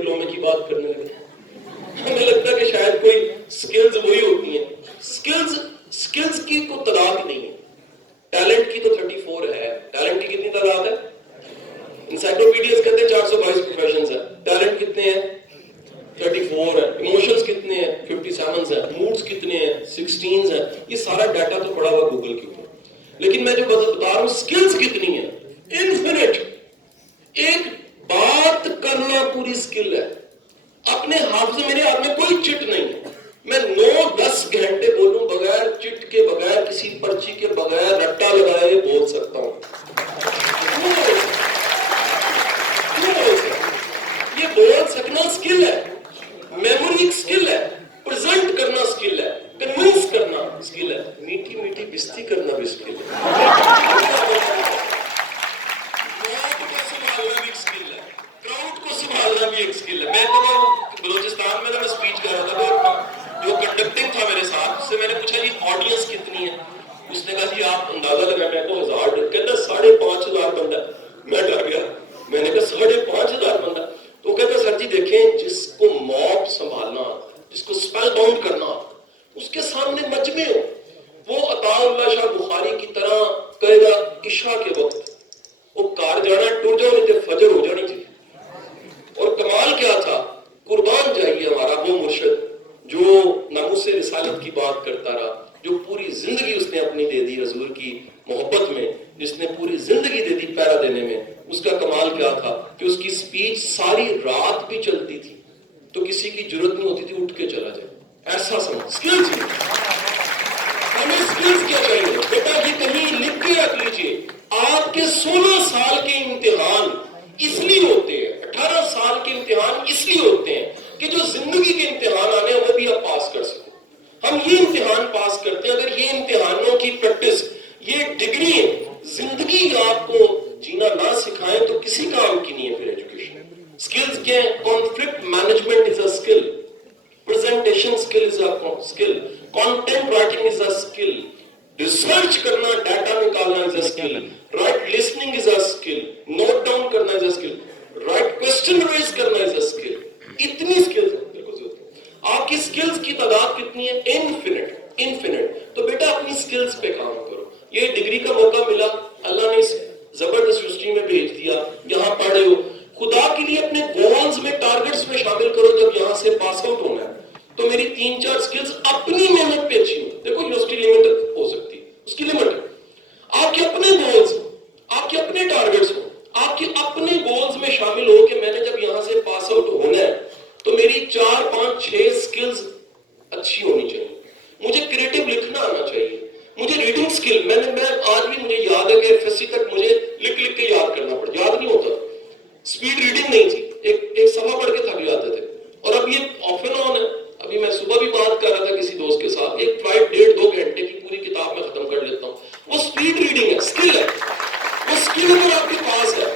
ڈپلومے کی بات کرنے لگے. ہمیں لگتا ہے کہ شاید کوئی سکلز وہی ہوتی ہیں. سکلز کی کوئی تعداد ہی نہیں ہے. ٹیلنٹ کی تو 34 ہے. ٹیلنٹ کی کتنی تعداد ہے؟ انسائکلوپیڈیاز کہتے ہیں 422 پروفیشنز ہیں. ٹیلنٹ کتنے ہیں؟ 34 ہے. ایموشنز کتنے ہیں؟ 57 ہیں. موڈز کتنے ہیں؟ 16 ہیں. یہ سارا ڈیٹا تو پڑا ہوا گوگل کے اوپر. لیکن میں جو بتا رہا ہوں سکلز کتنی ہیں؟ انفینٹ. ایک بات کرنا پوری سکل ہے. اپنے حافظ میرے ہاتھ میں کوئی چٹ نہیں ہے. میں 9-10 گھنٹے بولوں بغیر چٹ کے, بغیر کسی پرچی کے, بغیر رٹا لگائے بول سکتا ہوں. یہ بول سکنا سکل ہے. میموری ایک سکل ہے. پریزنٹ کرنا سکل ہے. کنوینس کرنا سکل ہے. میٹھی میٹھی بستی کرنا بھی سکل ہے. سنبھالنا بھی ایک سکل ہے. میں بلوچستان میں اسپیچ کر رہا تھا, جو کنڈکٹنگ تھا میرے ساتھ, اس سے میں نے پوچھا جی آڈینس کتنی ہے؟ اس نے کہا جی آپ اندازہ لگا. میں تو 1000, کہتا 5,500 بندہ. میں ڈر گیا. میں نے کہا 5,500 بندہ. تو کہتا سر جی دیکھیں, جس کو موب سنبھالنا, جس کو اسپیل باؤنڈ کرنا, اس کے سامنے مجمع ہو, وہ عطا اللہ شاہ بخاری کی طرح کہے گا عشاء کے وقت وہ کار جانا ٹر جاؤ نہیں تو فجر ہو جانی چاہیے. اور کمال کیا تھا, قربان جائیے ہمارا وہ مرشد جو ناموس رسالت کی بات کرتا رہا, جو پوری زندگی اس نے اپنی دے دی حضور کی محبت میں, جس نے پوری زندگی دے دی پیرا دینے میں. اس کا کمال کیا تھا کہ اس کی سپیچ ساری رات بھی چلتی تھی تو کسی کی ضرورت نہیں ہوتی تھی اٹھ کے چلا جائے. ایسا سمجھ سکلز. ہمیں سکلز کیا چاہیے بیٹا, یہ کہیں لکھ کے رکھ لیجیے. آپ کے 16 سال کے امتحان اس لیے ہوتے ہیں, 18 سال کے امتحان اس لیے ہوتے ہیں کہ جو زندگی کے امتحان آنے ہیں وہ بھی آپ پاس کر سکیں. ہم یہ امتحان پاس کرتے ہیں. اگر یہ امتحانوں کی پریکٹس, یہ ڈگری زندگی آپ کو جینا نہ سکھائیں تو کسی کام کی نہیں ہے پھر ایجوکیشن. سکلز کیا ہیں؟ Conflict management is a skill. Presentation skill is a skill. Content writing is a skill. Research کرنا, ڈیٹا نکالنا is a skill. Right listening is a skill. Note down کرنا is a skill. Right question raise کرنا از اے اسکل. اتنی اسکلز ہیں. آپ کی اسکلز کی تعداد کتنی ہے؟ انفینٹ. تو بیٹا اپنی اسکلز پہ کام کرو. یہ ڈگری کا موقع ملا, اللہ نے اس زبردست یونیورسٹی میں بھیج دیا, یہاں پڑھے ہو. خدا کے لیے اپنے گولز میں, ٹارگٹس میں شامل کرو. جب یہاں سے پاس آؤٹ ہونا ہے تو میری 3-4 اسکلز اپنی محنت پہ اچھی ہو. دیکھو یونیورسٹی لمٹ ہو سکتی ہے, اس کی لمٹ ہے. آپ کے اپنے گولز, آپ کے اپنے ٹارگٹس ہو, آپ کے اپنے گولز میں شامل ہو کہ میں نے جب یہاں سے پاس آؤٹ ہونا ہے تو میری 4-5-6 اسکلز اچھی ہونی چاہیے. مجھے کریٹو لکھنا آنا چاہیے. مجھے ریڈنگ اسکل, میں آج بھی مجھے یاد ہے کہ FSC تک مجھے لکھ کے یاد کرنا پڑا, یاد نہیں ہوتا. اسپیڈ ریڈنگ نہیں تھی, ایک صفحہ پڑھ کے تھک جاتے تھے. اور اب یہ آف اینڈ آن ہے. ابھی میں صبح بھی بات کر رہا تھا کسی دوست کے ساتھ, ایک فلائٹ 1.5-2 گھنٹے کی پوری کتاب میں ختم کر لیتا ہوں. وہ اسپیڈ ریڈنگ ہے, اسکل ہے. وہ اسکل اگر آپ کے پاس ہے,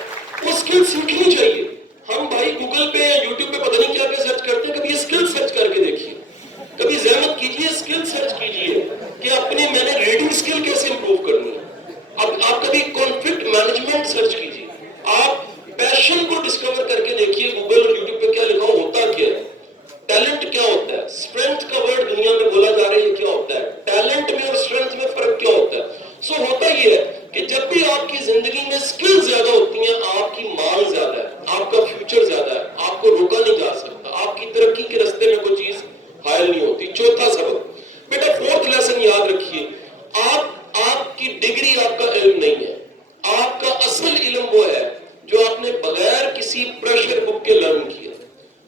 وہ اسکل سیکھنی چاہیے. ہم بھائی گوگل پہ یا یوٹیوب پہ پتہ نہیں کیا کیا سرچ کرتے ہیں. کبھی یہ اسکل سرچ کر کے دیکھیے, کبھی زحمت کیجیے, اسکل سرچ کیجیے کہ اپنے میں نے ریڈنگ اسکل کیسے امپروو کرنی ہے. اب آپ کبھی کانفلکٹ مینجمنٹ سرچ کیجیے, آپ پیشن کو ڈسکور کر کے دیکھیے گوگل اور یوٹیوب پہ کیا لکھا ہوتا کیا ہے. ٹیلنٹ کیا ہوتا ہے, اسٹرینتھ کا ورڈ دنیا میں بولا جا رہا ہے, یہ کیا ہوتا ہے. ٹیلنٹ میں اور اسٹرینتھ میں فرق کیا ہوتا ہے. سو ہوتا یہ ہے کہ جب بھی آپ کی زندگی میں اسکل زیادہ ہوتی ہیں, آپ کی مانگ زیادہ ہے, آپ کا فیوچر زیادہ ہے, آپ کو روکا نہیں جا سکتا, آپ کی ترقی کے راستے میں کوئی چیز حائل نہیں ہوتی. چوتھا سبق بیٹا, 4th لیسن یاد رکھیے, آپ کی ڈگری آپ کا علم نہیں ہے. آپ کا اصل علم وہ ہے جو آپ نے بغیر کسی پریشر بک کے لرن کیا,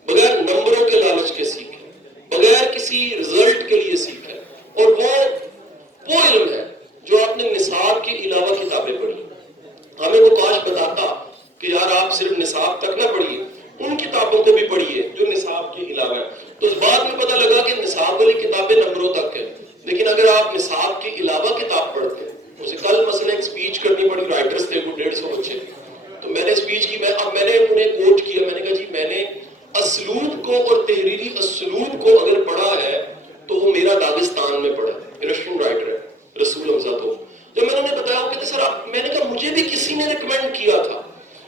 بغیر نمبروں کے لالچ کے سیکھے, بغیر کسی رزلٹ کے لیے سیکھے. اور وہ علم ہے جو آپ نے نصاب کے علاوہ کتابیں پڑھی. ہمیں وہ کاش بتاتا کہ یار آپ صرف نصاب تک نہ پڑھیے, ان کتابوں کو بھی پڑھیے جو نصاب کے علاوہ ہے. تو اس بات میں پتہ لگا کہ نصاب والی کتابیں نمبروں تک ہیں, لیکن اگر آپ نصاب کے علاوہ کتاب پڑھتے ہیں. مجھے کل مثلا ایک اسپیچ کرنی پڑی, رائٹرز تھے وہ 150 بچے, تو میں نے اسپیچ کی, میں نے انہیں کوٹ کیا. میں نے کہا جی میں نے اسلوب کو اور تحریری اسلوب کو اگر پڑھا ہے تو وہ میرا داغستان میں پڑھا ہے, رشین رائٹر ہے رسول حمزہ. تو جب میں نے انہیں بتایا وہ کہتے سر آپ, میں نے کہا مجھے بھی کسی نے ریکمینڈ کیا تھا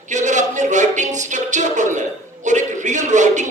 کہ اگر آپ نے رائٹنگ سٹرکچر پڑھنا ہے اور ایک ریئل رائٹنگ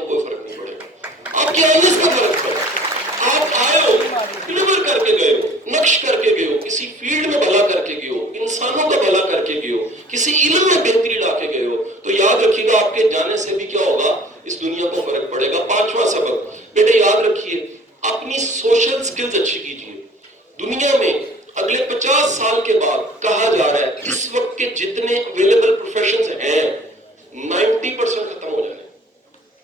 میں کوئی فرق نہیں پڑے گا. آپ کے آنے سے فرق پڑے. آپ آئے ہو, ڈلیور کر کے گئے ہو, نقش کر کے گئے ہو, کسی فیلڈ میں بھلا کر کے گئے ہو, انسانوں کا بھلا کر کے گئے ہو, کسی علم میں بہتری لا کے گئے ہو, تو یاد رکھیے گا آپ کے جانے سے بھی کیا ہوگا, اس دنیا کو فرق پڑے گا. پانچواں سبق بیٹے یاد رکھیے, اپنی سوشل سکلز اچھی کیجیے. دنیا میں اگلے 50 سال کے بعد کہا جا رہا ہے اس وقت کے جتنے اویلیبل پروفیشنز ہیں 90% ختم ہو جانے.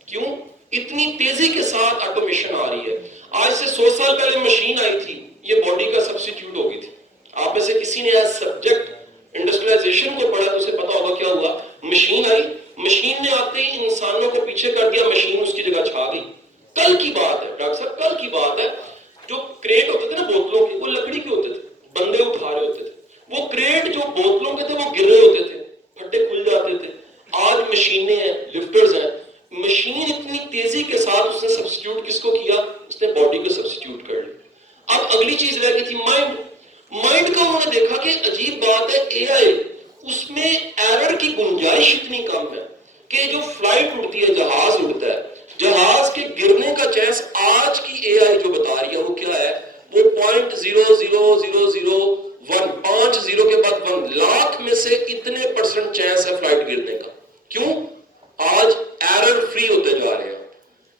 کیوں؟ اتنی تیزی کے ساتھ آٹومیشن آ رہی ہے. آج سے 100 سال پہلے مشین آئی تھی, یہ باڈی کا سبسٹیٹیوٹ ہو گئی تھی. آپ میں سے کسی نے ایز سبجیکٹ انڈسٹریلائزیشن کو پڑھا تو اسے پتا ہوگا کیا ہوا. مشین آئی, مشین نے آتے ہی انسانوں کو پیچھے کر دیا, مشین اس کی جگہ چھا گئی. کل کی بات ہے ڈاکٹر صاحب, کل کی بات ہے. جو کریٹ ہوتے تھے نا بوتلوں کے, وہ لکڑی کے ہوتے تھے, بندے اٹھا رہے ہوتے تھے. وہ کریٹ جو بوتلوں کے تھے وہ گر رہے ہوتے تھے, پھٹے کھل جاتے تھے. آج مشینیں ہیں, لفٹرز ہیں. مشین اتنی تیزی کے ساتھ اس نے سبسٹیٹیوٹ کس کو کیا, اس نے باڈی کو سبسٹیٹیوٹ کر لیا. اب اگلی چیز رہ گئی تھی مائنڈ. مائنڈ کا انہوں نے دیکھا کہ عجیب بات ہے, اے آئی اس میں ایرر کی گنجائش اتنی کم ہے کہ جو فلائٹ اڑتی ہے, جہاز اڑتا ہے, جہاز کے گرنے کا چانس آج کی اے آئی جو بتا رہی ہے وہ کیا ہے, وہ 0.00001, 5 زیرو کے بعد 1 لاکھ میں سے اتنے % چانس ہے فلائٹ گرنے کا. کیوں؟ آج ایرر فری ہوتے جا رہے ہیں,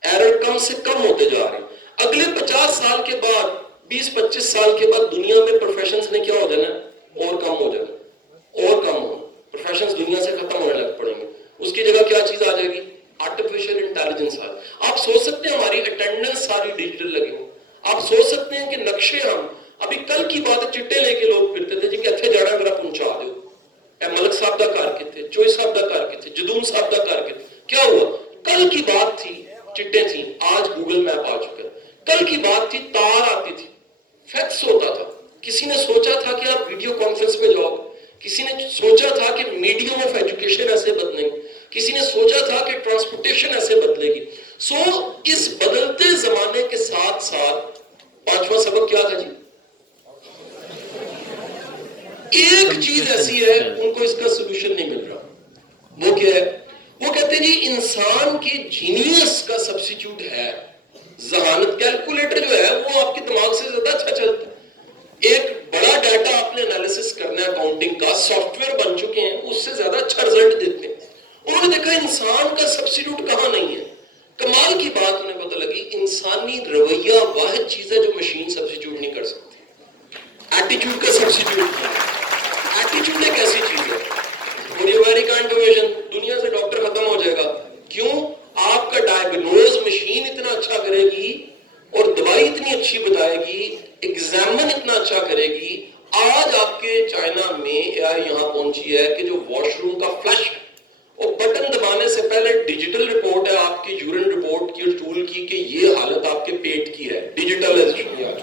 ایرر کم سے کم ہوتے جا رہے ہیں. اگلے 50 سال کے بعد, 20-25 سال کے بعد دنیا میں پروفیشنز نے کیا ہو جانا, اور کم ہو جانا, اور کم ہونا. پروفیشنز دنیا سے ختم ہونے لگ پڑیں گے. اس کی جگہ کیا چیز آ جائے گی, آرٹیفیشل انٹیلیجنس. آپ سوچ سکتے ہیں ہماری اٹینڈنس ساری ڈیجیٹل لگی ہو. آپ سوچ سکتے ہیں کہ نقشے, ہم ابھی کل کی بات ہے, چٹے لے کے لوگ پھرتے تھے جی کہ اتنے جانا میرا پہنچا دو. اے ملک صاحب دا کار کتے, چوئی صاحب دا کار کتے, جدوم صاحب دا کار کتے. کیا ہوا؟ کل کی بات تھی چٹے تھیں, آج گوگل میپ آ چکا ہے. کل کی بات تھی تار آتی تھی, فیکس ہوتا تھا. کسی نے سوچا تھا کہ آپ ویڈیو کانفرنس میں جاؤ, کسی نے سوچا تھا کہ میڈیم آف ایجوکیشن ایسے بدلیں گے, کسی نے سوچا تھا کہ ٹرانسپورٹیشن ایسے بدلے گی. اس بدلتے زمانے کے ساتھ ساتھ پانچواں سبق کیا تھا جی, ایک چیز ایسی ہے ان کو اس کا سولوشن نہیں مل رہا. وہ کیا ہے؟ وہ کہتے ہیں جی انسان کی جینیس کا سبسٹیٹیوٹ ہے ذہانت. کیلکولیٹر جو ہے وہ آپ کے دماغ سے زیادہ اچھا چلتا ہے. ایک بڑا ڈیٹا آپ نے انالیسس کرنا ہے, اکاؤنٹنگ کا سافٹ ویئر بن چکے ہیں, اس سے زیادہ اچھا رزلٹ دیتے ہیں. انہوں نے دیکھا انسان کا سبسٹیٹیوٹ کہاں نہیں ہے. کمال کی بات انہیں پتہ لگی, انسانی رویہ واحد چیز ہے جو مشین سبسٹیٹیوٹ نہیں کر سکتی. ایٹیٹیوڈ کا سبسٹیٹیوٹ ہے. ایٹیٹیوڈ ایک ایسی چیز ہے, اور یہ ویری کائنڈ انفارمیشن, دنیا سے ڈاکٹر ختم ہو جائے گا. کیوں؟ آپ کا ڈائگنوز مشین اتنا اچھا کرے گی اور دوائی اتنی اچھی بتائے گی, ایگزامن اتنا اچھا کرے گی. آج آپ کے چائنا میں اے آئی یہاں پہنچی ہے کہ جو واش روم کا فلش, وہ بٹن دبانے سے پہلے ڈیجیٹل رپورٹ ہے آپ کی یورین رپورٹ کی اور ٹول کی کہ یہ حالت آپ کے پیٹ کی ہے. ڈیجیٹلائزیشن آ چکی ہے.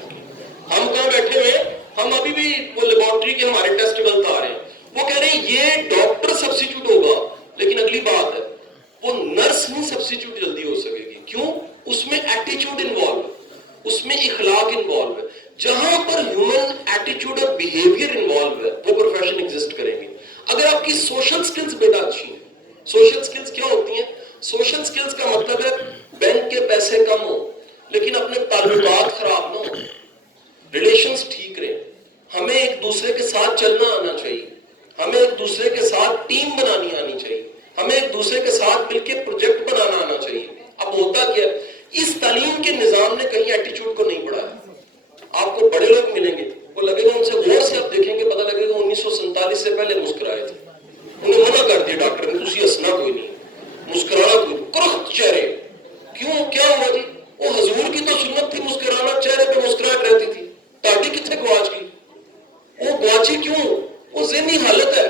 ہم کہاں بیٹھے ہوئے, ہم ابھی بھی وہ لیبارٹری کے ہمارے ٹیسٹ بلتا رہے ہیں. وہ کہہ رہے ہیں یہ ڈاکٹر سبسٹیٹیوٹ ہوگا, لیکن اگلی بات ہے وہ نرس نہیں سبسٹیٹیوٹ جلدی ہو سکے گی. کیوں؟ اس میں ایٹیٹیوڈ انوالو ہے, اس میں اخلاق انوالو ہے. جہاں پر ہیومن ایٹیٹیوڈ اور بیہیویئر انوالو ہے وہ پروفیشن ایگزسٹ کریں گے. اگر آپ کی سوشل سکلز بیٹا اچھی ہیں, سوشل سکلز کیا ہوتی ہیں؟ سوشل سکلز کا مطلب ہے بینک کے پیسے کم ہو لیکن اپنے تعلقات خراب نہ ہو, ریلیشنز ٹھیک رہیں. ہمیں ایک دوسرے کے ساتھ چلنا آنا چاہیے, ہمیں ایک دوسرے کے ساتھ ٹیم بنانی آنی چاہیے, ہمیں ایک دوسرے کے ساتھ مل کے پروجیکٹ بنانا آنا چاہیے. اب ہوتا کیا ہے, اس تعلیم کے نظام نے کہیں ایٹیٹیوڈ کو نہیں بڑھایا. آپ کو بڑے لوگ ملیں گے, وہ لگے گا ان سے غور سے آپ دیکھیں گے, پتہ لگے گا 1947 سے پہلے مسکرائے تھے. انہیں منع کر دیا ڈاکٹر نے, تجھے ہنسنا کوئی نہیں, مسکرانا کوئی نہیں, کرخت چہرے. کیوں, کیا ہوا جی؟ وہ حضور کی تو سنت تھی مسکرانا, چہرے پہ مسکراہٹ رہتی تھی. تاڑی کتنے گواچ گئی؟ وہ گواچی کیوں؟ وہ ذہنی حالت ہے.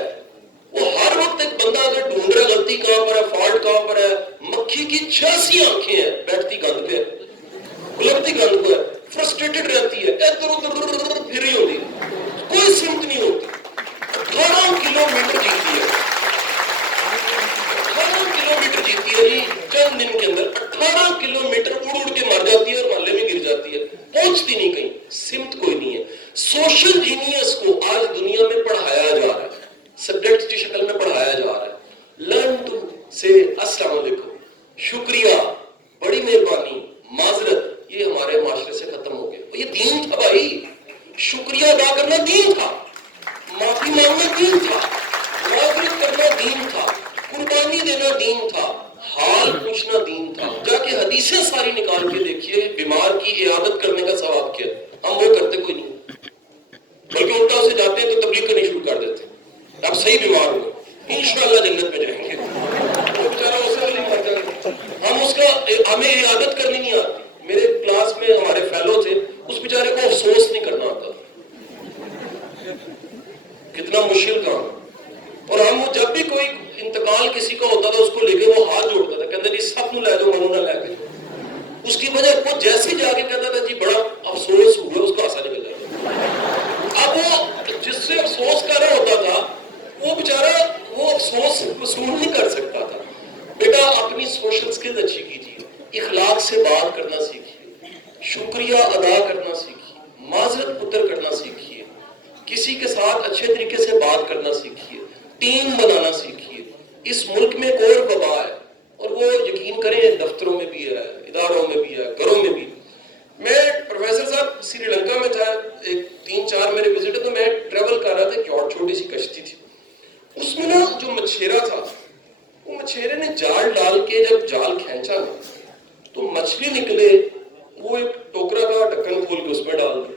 وہ ہر وقت ایک بندہ اگر ڈھونڈ رہا غلطی کہاں پر ہے, فالٹ کہاں پر ہے. مکھی کی 86 آنکھیں ہیں, بیٹھتی گند پہ, لگتی گند کو ہے, فرسٹریٹڈ رہتی ہے, ادھر ادھر پھر رہی ہوتی, کوئی سمت نہیں ہوتی. 18 کلومیٹر جیتی ہے, 18 کلومیٹر جیتی ہے جی چند دن کے اندر. 18 کلومیٹر اڑ اڑ کے مر جاتی ہے اور محلے میں گر جاتی ہے, پہنچتی نہیں کہیں, سمت کوئی نہیں ہے. سوشل جینیس کو آج دنیا میں پڑھایا جا رہا ہے, سبجیکٹ کی شکل میں پڑھایا جا رہا ہے. لرن ٹو سے السلام علیکم, شکریہ, حدیثیں ساری نکال کے دیکھیے بیمار کی عیادت کرنے کا ثواب کیا ہے، ہم وہ کرتے کوئی نہیں، بلکہ الٹا اسے جاتے ہیں تو تبلیغ کرنی شروع کر دیتے ہیں، آپ صحیح بیمار ہو انشاءاللہ جنت میں جائیں گے، وہ بیچارہ اسے نہیں مر جائے گا، ہم اس کا ہمیں عیادت کرنی نہیں آتی. میرے کلاس میں ہمارے فیلو تھے، اس بیچارے کو افسوس نہیں کرنا آتا، کتنا مشکل کام. اور ہم وہ جب بھی کوئی انتقال کسی کا ہوتا تھا اس کو لے کے وہ ہاتھ جوڑتا تھا، کہتا جی سب نو لے جاؤ منو نہ لے کے. اس کی وجہ وہ جیسے جا کے کہتا تھا جی بڑا افسوس ہوا، اس کا ایسا نکل جاتا. اب وہ جس سے افسوس کر رہا ہوتا تھا وہ بیچارہ وہ افسوس وصول نہیں کر سکتا تھا. بیٹا اپنی سوشل سکلز اچھی کیجیے، اخلاق سے بات کرنا سیکھیے، شکریہ ادا کرنا سیکھیے، معذرت پتر کرنا سیکھیے، کسی کے ساتھ اچھے طریقے سے بات کرنا سیکھیے، ٹیم بنانا سیکھیے. اس ملک میں ایک اور وبا ہے اور وہ یقین کریں دفتروں میں بھی ہے، اداروں میں بھی ہے، گھروں میں بھی. میں پروفیسر صاحب سری لنکا میں تھا، ایک 3-4 میرے وزٹ ہے، تو میں ٹریول کر رہا تھا، ایک اور چھوٹی سی کشتی تھی، اس میں نا جو مچھیرا تھا وہ مچھیرے نے جال ڈال کے جب جال کھینچا نا تو مچھلی نکلے، وہ ایک ٹوکرا کا ڈھکن کھول کے اس میں ڈال دے.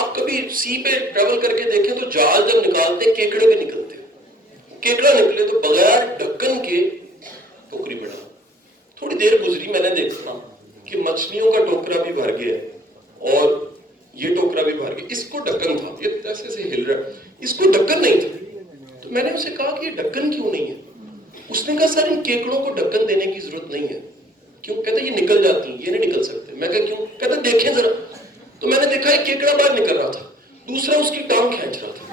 آپ کبھی سی پہ ٹریول کر کے دیکھیں تو جال جب نکالتے کیکڑے بھی نکلتے، کیکڑا نکلے تو بغیر ڈھکن کے ٹوکری میں ڈال. تھوڑی دیر گزری، میں نے دیکھا کہ مچھلیوں کا ٹوکرا بھی بھر گیا اور یہ ٹوکرا بھی بھر گیا. اس کو ڈھکن تھا، یہ ایسے سے ہل رہا ہے، اس کو ڈھکن نہیں تھا. تو میں نے اسے کہا کہ یہ ڈھکن کیوں نہیں ہے؟ اس نے کہا سر ان کیکڑوں کو ڈھکن دینے کی ضرورت نہیں ہے. کیوں؟ کہتا یہ نکل جاتی ہیں، یہ نہیں نکل سکتے. میں کہا کیوں؟ کہتا دیکھیں ذرا. تو میں نے دیکھا ایک کیکڑا باہر نکل رہا تھا، دوسرا اس کی ٹانگ کھینچ رہا تھا،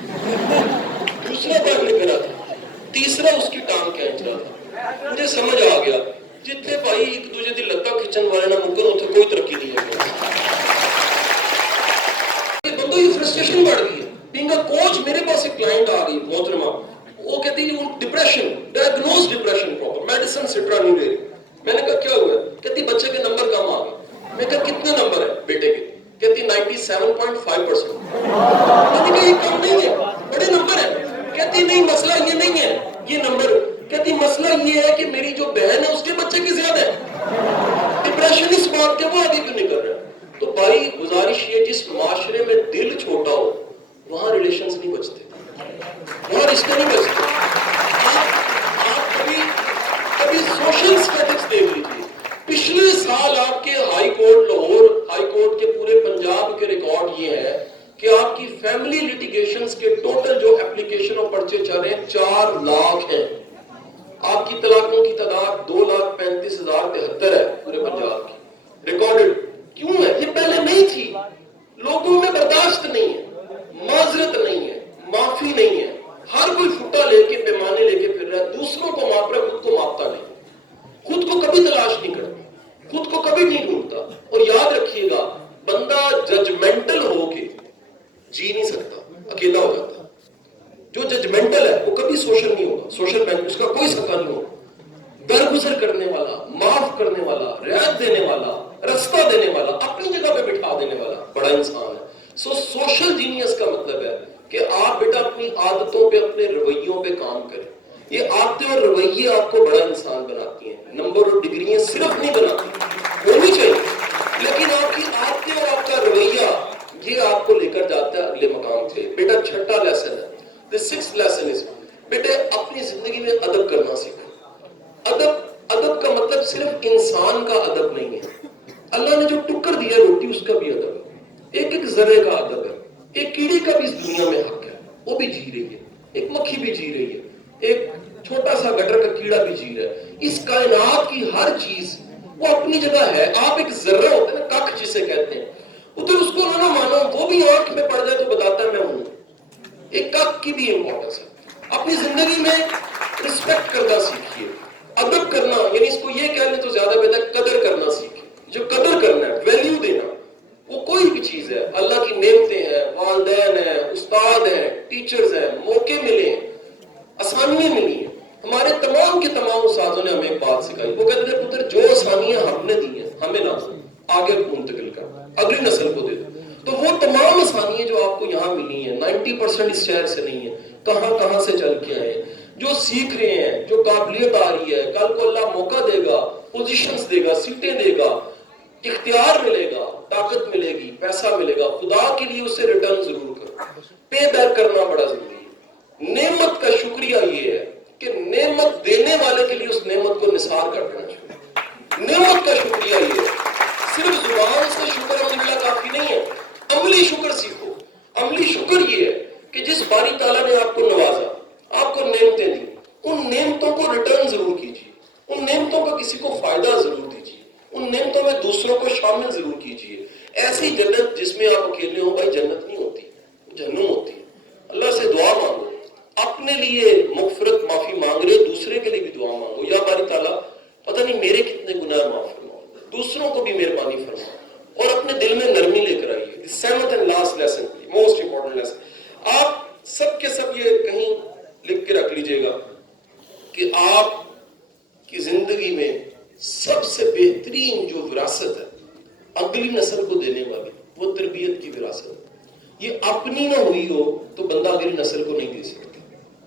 دوسرا باہر نکل رہا تھا، تیسرا اس کی ٹانگ کھینچ رہا تھا. مجھے سمجھ آ گیا جتنے بھائی ایک دوسرے کی لتاں کھچن والے نہ ممکن اتنے کوئی ترقی نہیں ہے. بندوں کی فرسٹریشن بڑھ گئی ہے. بینگ اے کوچ میرے پاس ایک کلائنٹ آ گئی محترمہ، وہ کہتی ہے depression, diagnose depression problem, medicine Straw نہیں لے رہی. میں نے کہا کیا ہوا؟ کہتی بچے کے نمبر کم آ گئے. میں کہا کتنے نمبر ہے بیٹے کے؟ کہتی 97.5%. میں نے کہا یہ کم نہیں ہے، بڑے نمبر ہیں. کہتی نہیں مسئلہ یہ نہیں ہے یہ نمبر. کہتی مسئلہ یہ ہے کہ میری جو بہن ہے اس کے بچے کی زیادہ ہے. ڈپریشن اس بات کے، وہ آگے کیوں نہیں کر رہا؟ تو بھائی گزارش یہ، جس معاشرے میں دل چھوٹا ہو وہاں ریلیشنز نہیں بچتے، وہاں رشتے نہیں بچتے. آپ کبھی سوشل اسٹیٹکس دیکھ لیجیے. پچھلے سال آپ کے high court Lahore, high court کے پورے پنجاب کے ریکارڈ یہ ہے کہ آپ کی فیملی لیٹیگیشنز کے ٹوٹل جو اپلیکیشن اور پرچے چل رہے ہیں 4 لاکھ ہیں. آپ کی طلاقوں کی تعداد 2,35,073 ہے پورے پنجاب کی ریکارڈڈ. کیوں ہے؟ یہ پہلے نہیں تھی. لوگوں میں برداشت نہیں ہے، معذرت نہیں ہے، معافی نہیں ہے. ہر کوئی پھٹا لے کے پیمانے لے کے پھر رہا ہے، دوسروں کو ماپ رہا ہے، خود کو ماپتا نہیں. خود کو کبھی تلاش نہیں کرتا، خود کو کبھی نہیں ڈھونڈتا. اور یاد رکھیے گا بندہ ججمنٹل ہو کے جی نہیں سکتا، اکیلا ہو جاتا. جو ججمنٹل ہے وہ کبھی سوشل نہیں ہوگا، سوشل بینک اس کا کوئی سکا نہیں ہوگا. درگزر کرنے والا، معاف کرنے والا، رعایت دینے والا، رستہ دینے والا، اپنی جگہ پہ بٹھا دینے والا بڑا انسان ہے. سوشل جینیس کا مطلب ہے کہ آپ بیٹا اپنی عادتوں پہ، اپنے رویوں پہ کام کریں. یہ عادتیں اور رویے آپ کو بڑا انسان بناتی ہیں. نمبر اور ڈگریاں صرف نہیں بناتی، ہونی چاہیے، لیکن آپ کی عادتیں اور آپ کا رویہ یہ آپ کو لے کر جاتا ہے اگلے مقام پہ. بیٹا چھٹا لیسن ہے، the sixth lesson is بیٹے اپنی زندگی میں ادب کرنا سیکھو. ادب کا مطلب صرف انسان کا ادب نہیں ہے. اللہ نے جو ٹکر دیا روٹی اس کا بھی ادب ہے، ایک ایک ذرے کا ادب ہے. ایک کیڑے کا بھی اس دنیا میں حق ہے، وہ بھی جی رہی ہے، ایک مکھی بھی جی رہی ہے، ایک چھوٹا سا گٹر کا کیڑا بھی جی رہا ہے. اس کائنات کی ہر چیز وہ اپنی جگہ ہے. آپ ایک ذرہ ہوتا ہے نا، کاک جسے کہتے ہیں، ادھر اس کو نہ مانو، وہ بھی آنکھ میں پڑ جائے تو بتاتا ہے میں ہوں. ایک کاک کی بھی امپورٹنس ہے. اپنی زندگی میں رسپیکٹ کرنا سیکھیے. ادب کرنا یعنی اس کو یہ کہہ لیں تو زیادہ بہتر ہے، قدر کرنا سیکھیے. جو قدر کرنا ہے، ویلیو دینا، وہ کوئی بھی چیز ہے، اللہ کی نعمتیں ہیں، والدین ہیں، استاد ہیں، ٹیچرز ہیں، موقع ملے ہیں، آسانیاں ملی ہیں. ہمارے تمام کے تمام استادوں نے ہمیں ایک بات سکھائی. وہ کہتے ہیں پتر جو آسانیاں ہم نے دی ہیں ہمیں نہ آگے منتقل کر، اگلی نسل کو دے دو. تو وہ تمام آسانیاں جو آپ کو یہاں ملی ہیں 90% اس شہر سے نہیں ہے، کہاں سے چل کے آئے. جو سیکھ رہے ہیں، جو قابلیت آ رہی ہے، کل کو اللہ موقع دے گا، پوزیشنز دے گا، سیٹیں دے گا، اختیار ملے گا، طاقت ملے گی، پیسہ ملے گا، خدا کے لیے اسے ریٹرن ضرور کرو. پے بیک کرنا بڑا ضروری ہے. نعمت کا شکریہ یہ ہے کہ نعمت دینے والے کے لیے اس نعمت کو نثار کر دینا چاہیے. نعمت کا شکریہ یہ ہے. صرف زبان سے شکر الحمدللہ کافی نہیں ہے، عملی شکر سیکھو. عملی شکر یہ ہے کہ جس باری تعالیٰ نے آپ کو نوازا، آپ کو نعمتیں دی، ان نعمتوں کو ریٹرن ضرور کیجیے، ان نعمتوں کا کسی کو فائدہ ضرور دیجیے، ان نعمتوں میں دوسروں کو شامل ضرور کیجیے. ایسی جنت جس میں آپ اکیلے ہو، بھائی جنت نہیں ہوتی، جہنم ہوتی ہے. اللہ سے دعا مانگو، اپنے لیے مغفرت معافی مانگ رہے، دوسرے کے لیے بھی دعا مانگو. یا باری تعالیٰ پتہ نہیں میرے کتنے گناہ معاف فرماؤ، دوسروں کو بھی مہربانی فرماؤ، اور اپنے دل میں نرمی لے کر آئیے. Seventh and last lesson, most important lesson, آپ سب کے سب یہ کہیں لکھ کے رکھ لیجئے گا کہ آپ کی زندگی میں سب سے بہترین جو وراثت ہے اگلی نسل کو دینے والی، وہ تربیت کی وراثت ہے. یہ اپنی نہ ہوئی ہو تو بندہ اگلی نسل کو نہیں دے سکتا.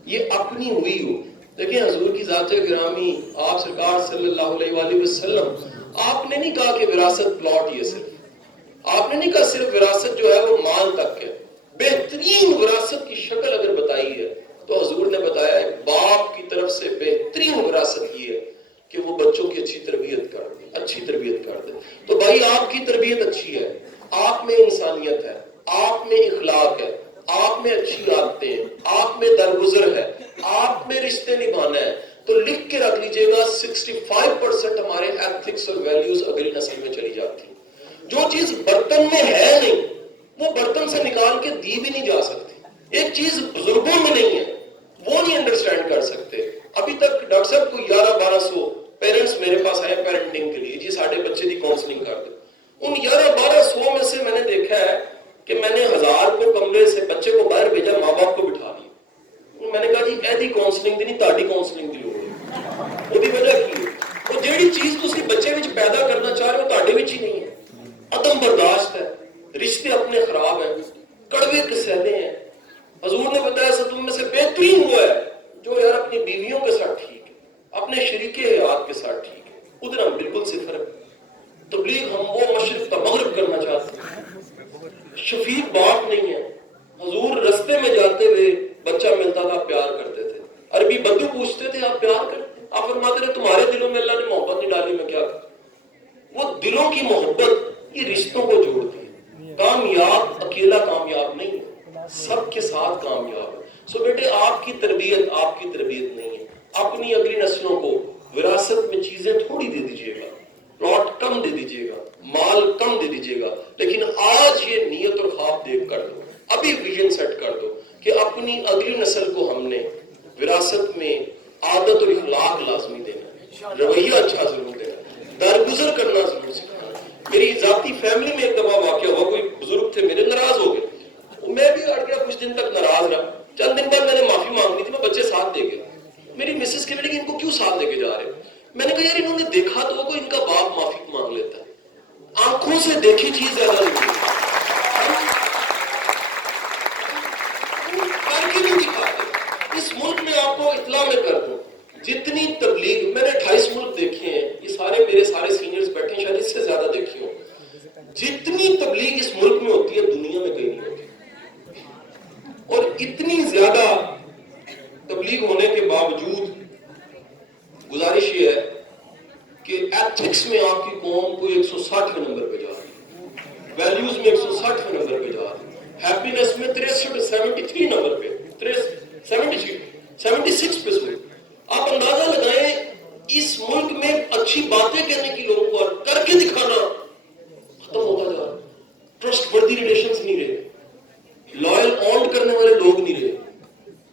یہ اپنی ہوئی ہو. دیکھیں حضور کی ذات گرامی آپ سرکار صلی اللہ علیہ وآلہ وسلم، آپ نے نہیں کہا کہ وراثت پلاٹ یہ صرف، آپ نے نہیں کہا صرف وراثت جو ہے وہ مال تک ہے. بہترین وراثت کی شکل اگر بتائی ہے تو حضور نے بتایا ہے باپ کی طرف سے بہترین وراثت یہ ہے کہ وہ بچوں کی اچھی تربیت کر دے، اچھی تربیت کر دے. تو بھائی آپ کی تربیت اچھی ہے، آپ میں انسانیت ہے، آپ میں اخلاق ہے، آپ میں اچھی عادتیں ہیں، آپ میں درگزر ہے، آپ میں رشتے نبھانا ہے، تو لکھ کے رکھ لیجئے گا 65% ہمارے ایتھکس اور ویلیوز اگلی نسل میں چلی جاتی ہیں. جو چیز برتن میں ہے نہیں وہ برتن سے نکال کے دی بھی نہیں جا سکتی. ایک چیز بزرگوں میں نہیں ہے وہ نہیں انڈرسٹینڈ کر سکتے. ابھی تک ڈاکٹر صاحب کو 1100-1200 پیرنٹس میرے پاس آئے پیرنٹنگ کے لیے، جی ساڑھے بچے کی کاؤنسلنگ کر دو. ان 1100-1200 میں سے میں نے دیکھا ہے کہ میں نے 1000 کو کمرے سے بچے کو باہر بھیجا، ماں باپ کو بٹھا لیا. میں نے کہا جی ایدی کاؤنسلنگ دی نہیں، تاڑی کاؤنسلنگ دی لوڑ ہے. وہ دی وجہ کی ہے وہ جیڑی چیز تسی بچے وچ پیدا کرنا چاہ رہے ہو تاڑے وچ ہی نہیں ہے. عدم برداشت ہے، رشتے اپنے خراب ہیں، کڑوے قصیدے ہیں. حضور نے بتایا سب تم میں سے بہترین وہ ہے جو یار اپنی بیویوں کے ساتھ ٹھیک ہے، اپنے شریک حیات کے ساتھ ٹھیک ہے. ادھر ہم بالکل صفر ہے. تبلیغ ہم وہ مشرق کا مغرب کرنا چاہتے ہیں. شفیق باپ نہیں ہے. حضور رستے میں جاتے ہوئے بچہ ملتا تھا پیار کرتے تھے. عربی بدو پوچھتے تھے آپ پیار کرتے؟ آپ فرماتے تھے تمہارے دلوں میں اللہ نے محبت نہیں ڈالی، میں کیا کروں. وہ دلوں کی محبت یہ رشتوں کو جوڑتی ہے. کامیاب اکیلا کامیاب نہیں ہے، سب کے ساتھ کامیاب ہے. سو بیٹے آپ کی تربیت نہیں ہے. اپنی اگلی نسلوں کو وراثت میں چیزیں تھوڑی دے دیجئے گا، پلاٹ کم دے دیجئے گا، مال کم دے دیجئے گا، لیکن آج یہ نیت اور خواب دیکھ کر دو، ابھی ویژن سیٹ کر دو کہ اپنی اگلی نسل کو ہم نے وراثت میں عادت اور اخلاق لازمی دینا، رویہ اچھا ضرور دینا، درگزر کرنا ضرور سکھانا. میری ذاتی فیملی میں ایک دفعہ واقعہ ہوا، کوئی بزرگ تھے میرے ناراض ہو گئے، میں بھی اڑ گیا، کچھ دن تک ناراض رہا. چند دن بعد میں نے معافی مانگنی تھی، میں بچے ساتھ دے گیا. میری مسز کہنے لگی ان کو کیوں ساتھ لے کے جا رہے؟ میں نے کہا یار انہوں نے دیکھا تو ان کا باپ معافی مانگ لیتا ہے. آنکھوں سے دیکھی چیز زیادہ نہیں کر کے نہیں دکھاتے. اس ملک میں آپ کو اطلاع میں کر دوں، جتنی تبلیغ میں نے 28 ملک دیکھے ہیں، یہ سارے میرے سارے سینئرز بیٹھے ہیں، شاید اس سے زیادہ دیکھی ہوں. جتنی تبلیغ اس ملک میں ہوتی ہے دنیا میں کہیں نہیں ہوتی. اور اتنی زیادہ تبلیغ ہونے کے باوجود گزارش یہ ہے کہ ایتھکس میں آپ کی قوم کو 160 نمبر پہ جا رہی ہے، ویلیوز میں 160 نمبر پہ جا رہی ہے، ہیپینس میں 73 نمبر پہ، 76 پہ سوئی. آپ اندازہ لگائیں اس ملک میں اچھی باتیں کہنے کی لوگوں کو کر کے دکھانا ختم ہوتا جا رہا ہے. ٹرسٹ وردی ریلیشنز نہیں رہے، لائل آنڈ کرنے والے لوگ نہیں رہے،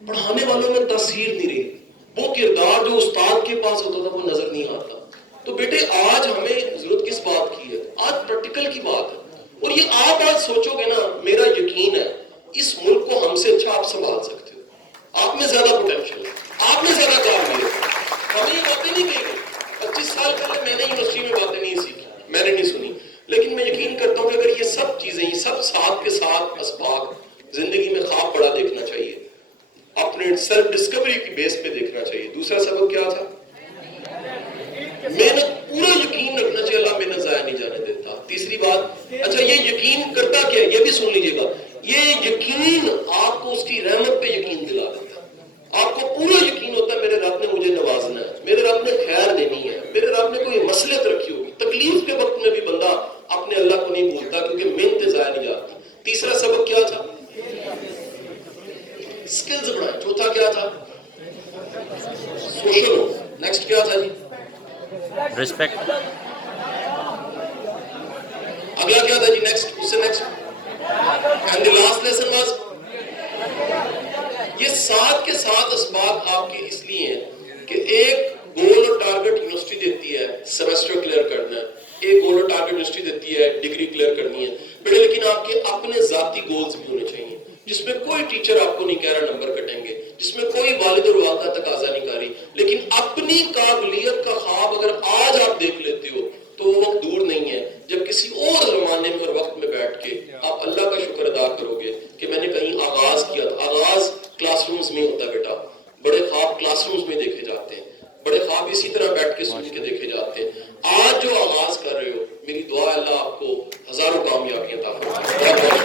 پڑھانے والوں میں تاثیر نہیں رہی، وہ کردار جو استاد کے پاس ہوتا تھا وہ نظر نہیں آتا. تو بیٹے آج ہمیں ضرورت کس بات کی ہے؟ آج پریکٹیکل کی بات ہے. اور یہ آپ آج سوچو گے نا، میرا یقین ہے اس ملک کو ہم سے اچھا آپ سنبھال سکتے ہو. آپ میں زیادہ پوٹینشل ہے، آپ میں زیادہ کام ہے. ہمیں یہ باتیں نہیں کہیں گے. 25 سال پہلے میں نے یونیورسٹی میں باتیں نہیں سیکھی، میں نے نہیں سنی، لیکن میں یقین کرتا ہوں کہ اگر یہ سب چیزیں، یہ سب ساتھ کے ساتھ اسباق زندگی میں خواب بڑا دیکھنا چاہیے، اپنے سیلف ڈسکوری کی بیس پہ دیکھنا چاہیے. دوسرا سبب کیا تھا؟ محنت. پورا یقین رکھنا چاہیے بات. اچھا یہ یقین کرتا کیا ہے, یہ بھی سن لیجیے گا. یہ یقین آپ کو اس کی رحمت پہ یقین دلا دیتا ہے. آپ کو پورا یقین ہوتا ہے میرے رب نے مجھے نوازنا ہے, میرے رب نے خیر دینی ہے, میرے رب نے کوئی مصلحت رکھی ہوگی. تکلیف کے وقت میں بھی بندہ اپنے اللہ کو نہیں بھولتا کیونکہ محنت ضائع نہیں جاتی. تیسرا سبق کیا تھا؟ سکلز بڑھائیں. چوتھا کیا تھا؟ سوشل ہو. نیکسٹ کیا تھا جی؟ ریسپیکٹ. اگلا کیا تھا جی؟ نیکسٹ, اس سے next. And the last lesson was, یہ 7 کے 7 اسباق آپ کے اس لیے ہیں کہ ایک گول اور ٹارگٹ یونیورسٹی دیتی ہے سیمسٹر کلیئر کرنا ہے, ایک گول اور ٹارگٹ یونیورسٹی دیتی ہے ڈگری کلیئر کرنی ہے بیٹے, لیکن آپ کے اپنے ذاتی گولز بھی ہونے چاہیے جس میں کوئی ٹیچر آپ کو نہیں کہہ رہا نمبر کٹیں گے, جس میں کوئی والد اور والدہ تقاضا نہیں کر رہی, لیکن اپنی قابلیت کا خواب اگر آج آپ دیکھ لیتے ہو تو وہ وقت دور نہیں ہے جب کسی اور زمانے میں اور وقت میں بیٹھ کے آپ اللہ کا شکر ادا کرو گے کہ میں نے کہیں آغاز کیا تھا. آغاز کلاس رومز میں ہوتا ہے بیٹا, بڑے خواب کلاس رومز میں دیکھے جاتے ہیں, بڑے خواب اسی طرح بیٹھ کے سن کے دیکھے جاتے ہیں. آج جو آغاز کر رہے ہو, میری دعا ہے اللہ آپ کو ہزاروں کامیابیاں عطا فرمائے.